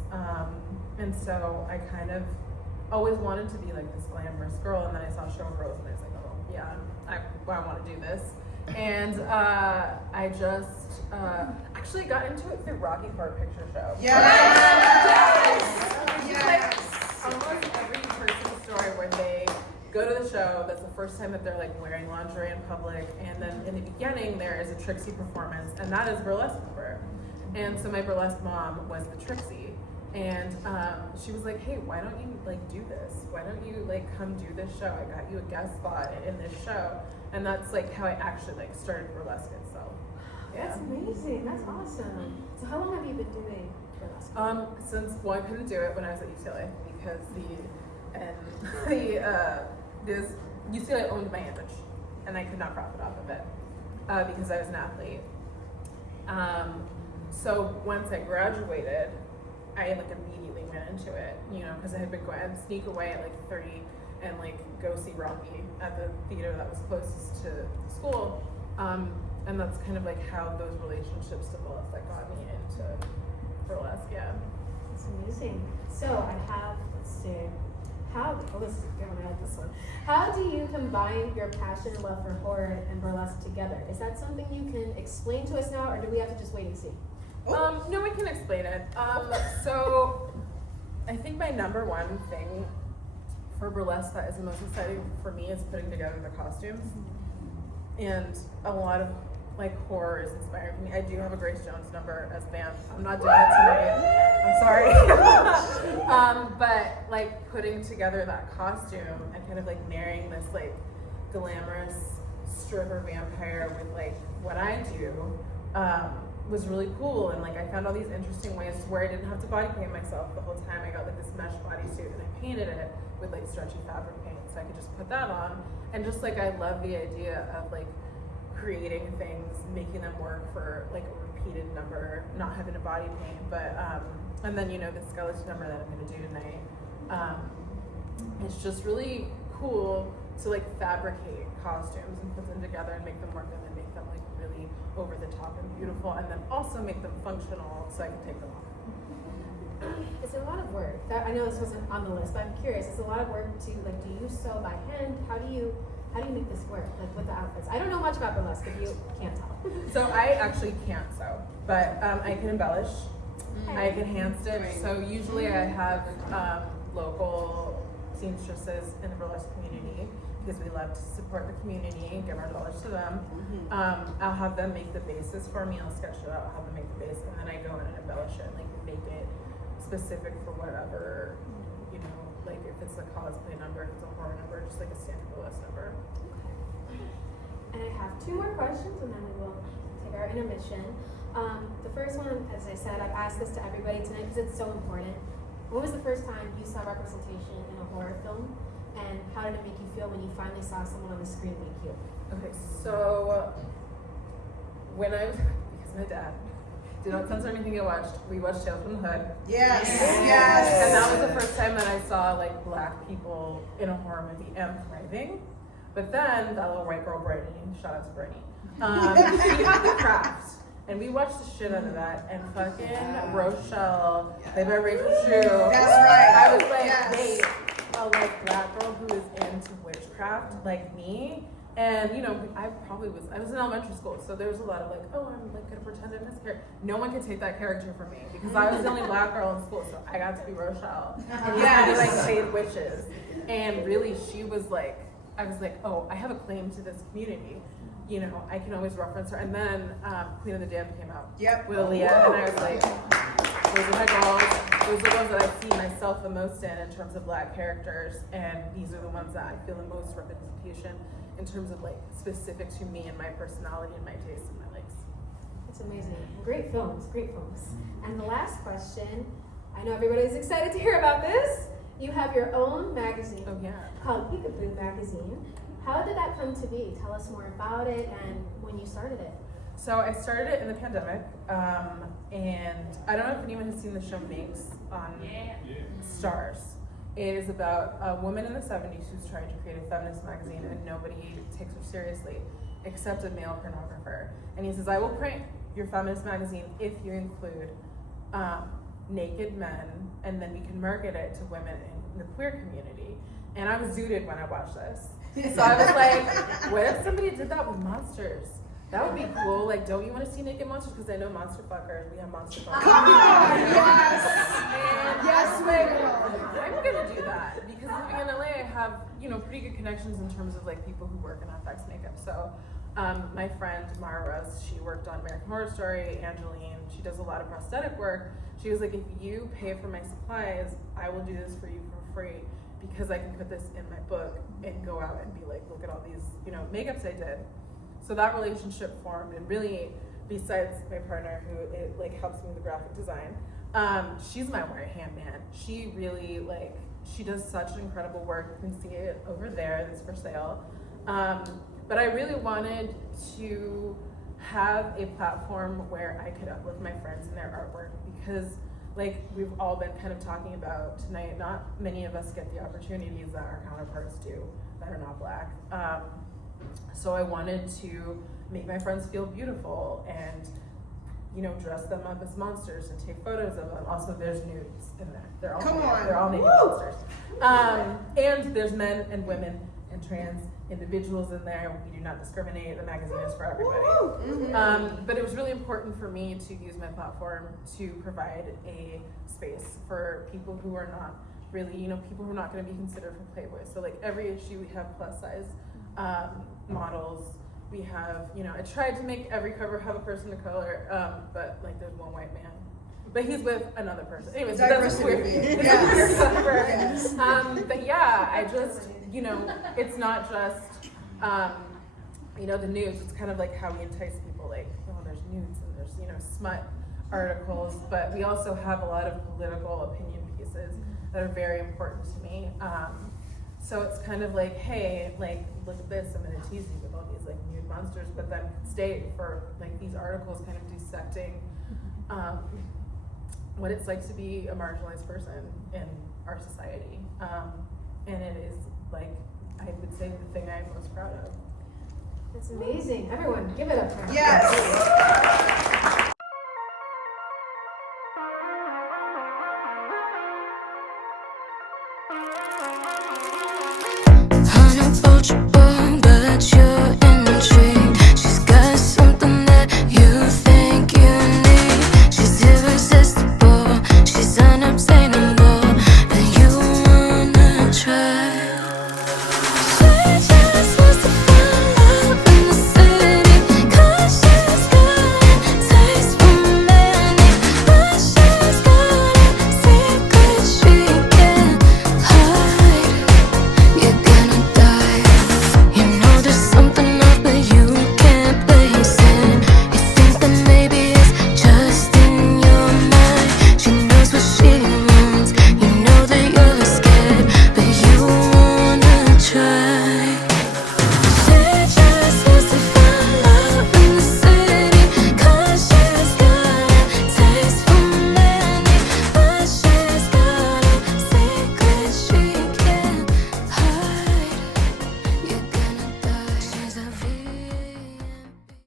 And so I kind of always wanted to be like this glamorous girl, and then I saw Showgirls, and I was like, oh yeah, I want to do this. And I just actually got into it through Rocky Horror Picture Show. Like almost every person's story where they go to the show, that's the first time that they're like wearing lingerie in public, and then in the beginning there is a Trixie performance, and that is burlesque number. And so my burlesque mom was the Trixie, and she was like, hey, why don't you like do this? Why don't you like come do this show? I got you a guest spot in this show. And that's like how I actually like started burlesque itself. Yeah. That's amazing. That's awesome. So how long have you been doing burlesque? Since, well, I couldn't do it when I was at UCLA because UCLA owned my image, and I could not profit off of it because I was an athlete. So once I graduated, I like immediately went into it, you know, because I had been going, I'd sneak away at like 30 and like go see Rocky at the theater that was closest to school. And that's kind of like how those relationships developed that got me into burlesque, yeah. That's amazing. So I have, let's see, this is good, I like this one. How do you combine your passion and love for horror and burlesque together? Is that something you can explain to us now, or do we have to just wait and see? No, we can explain it. So I think my number one thing for burlesque that is the most exciting for me is putting together the costumes. And a lot of like horror is inspired me. I do have a Grace Jones number as band. I'm not doing it tonight. I'm sorry. But like putting together that costume and kind of like marrying this like glamorous stripper vampire with like what I do was really cool. And like I found all these interesting ways where I didn't have to body paint myself the whole time. I got like this mesh bodysuit and I painted it with like stretchy fabric paint, so I could just put that on. And just like I love the idea of like creating things, making them work for like a repeated number, not having to body paint, but and then you know the skeleton number that I'm gonna do tonight. it's just really cool to like fabricate costumes and put them together and make them work and then make them like really over the top and beautiful, and then also make them functional so I can take them off. It's a lot of work. I know this wasn't on the list, but I'm curious. It's a lot of work to like. Do you sew by hand? How do you make this work? Like with the outfits. I don't know much about burlesque. If you can't tell. So I actually can't sew, but I can embellish. I can hand stitch. So usually I have local seamstresses in the burlesque community because we love to support the community and give our dollars to them. I'll have them make the bases for me. I'll sketch it out. I'll have them make the base, and then I go in and embellish it, and like make it specific for whatever, you know, like if it's a cosplay number, if it's a horror number, just like a standard burlesque number. And I have 2 more questions, and then we will take our intermission. The first one, as I said, I've asked this to everybody tonight because it's so important. When was the first time you saw representation in a horror film, and how did it make you feel when you finally saw someone on the screen make you? Okay, so when I was, because my dad did not censor anything I watched, we watched Tales from the Hood. Yes. And that was the first time that I saw like Black people in a horror movie and thriving. But then that little white girl Brittany, shout out to Brittany, she had the craft. And we watched the shit out of that, and fucking Rochelle, played by Rachel True. That's right. I was like, Yes. wait, a like Black girl who is into witchcraft like me. And you know, I was in elementary school, so there was a lot of like, oh, I'm like gonna pretend I'm this character. No one could take that character from me because I was the only Black girl in school, so I got to be Rochelle. And we had to like save witches. And really, she was like, I was like, oh, I have a claim to this community. You know, I can always reference her. And then Queen of the Damned came out with Aaliyah, and I was like, those are my girls. Those are the ones that I see myself the most in terms of Black characters, and these are the ones that I feel the most representation in terms of like specific to me and my personality and my tastes and my likes. It's amazing. Great films, great films. And the last question, I know everybody's excited to hear about this. You have your own magazine called Peekaboo Magazine. How did that come to be? Tell us more about it and when you started it. So I started it in the pandemic, and I don't know if anyone has seen the show Minx on Stars. It is about a woman in the 70s who's trying to create a feminist magazine, and nobody takes her seriously except a male pornographer. And he says, I will print your feminist magazine if you include naked men, and then we can market it to women in the queer community. And I was zooted when I watched this. So I was like, what if somebody did that with monsters? That would be cool. Like, don't you want to see naked monsters? Because I know monster fuckers. We have monster fuckers. Come on! Yes! And Yes, like, I'm gonna do that because living in LA, I have pretty good connections in terms of like people who work in FX makeup. So my friend Mara Rose, she worked on American Horror Story. Angeline, she does a lot of prosthetic work. She was like, if you pay for my supplies, I will do this for you for free because I can put this in my book and go out and be like, look at all these makeups I did. So that relationship formed, and really, besides my partner who like helps me with the graphic design, she's my right hand man. She really she does such incredible work. You can see it over there. That's for sale. But I really wanted to have a platform where I could uplift my friends in their artwork because, like we've all been kind of talking about tonight, not many of us get the opportunities that our counterparts do that are not Black. So I wanted to make my friends feel beautiful and, dress them up as monsters and take photos of them. Also, there's nudes in there. They're all naked monsters. And there's men and women and trans individuals in there. We do not discriminate. The magazine is for everybody. But it was really important for me to use my platform to provide a space for people who are not really, people who are not going to be considered for Playboy. So like every issue we have plus size models. We have, I tried to make every cover have a person of color, but like there's one white man, but he's with another person. Anyways, so that's weird. It's a weird cover. Yes. But yeah, I just, it's not just, the news. It's kind of like how we entice people. Like, oh, there's nudes and there's, smut articles, but we also have a lot of political opinion pieces that are very important to me. So it's kind of like, hey, like, look at this, I'm gonna tease you with all these like nude monsters, but then stay for like these articles kind of dissecting what it's like to be a marginalized person in our society. and it is like, I would say, the thing I'm most proud of. That's amazing. Everyone, give it up for her. Yes.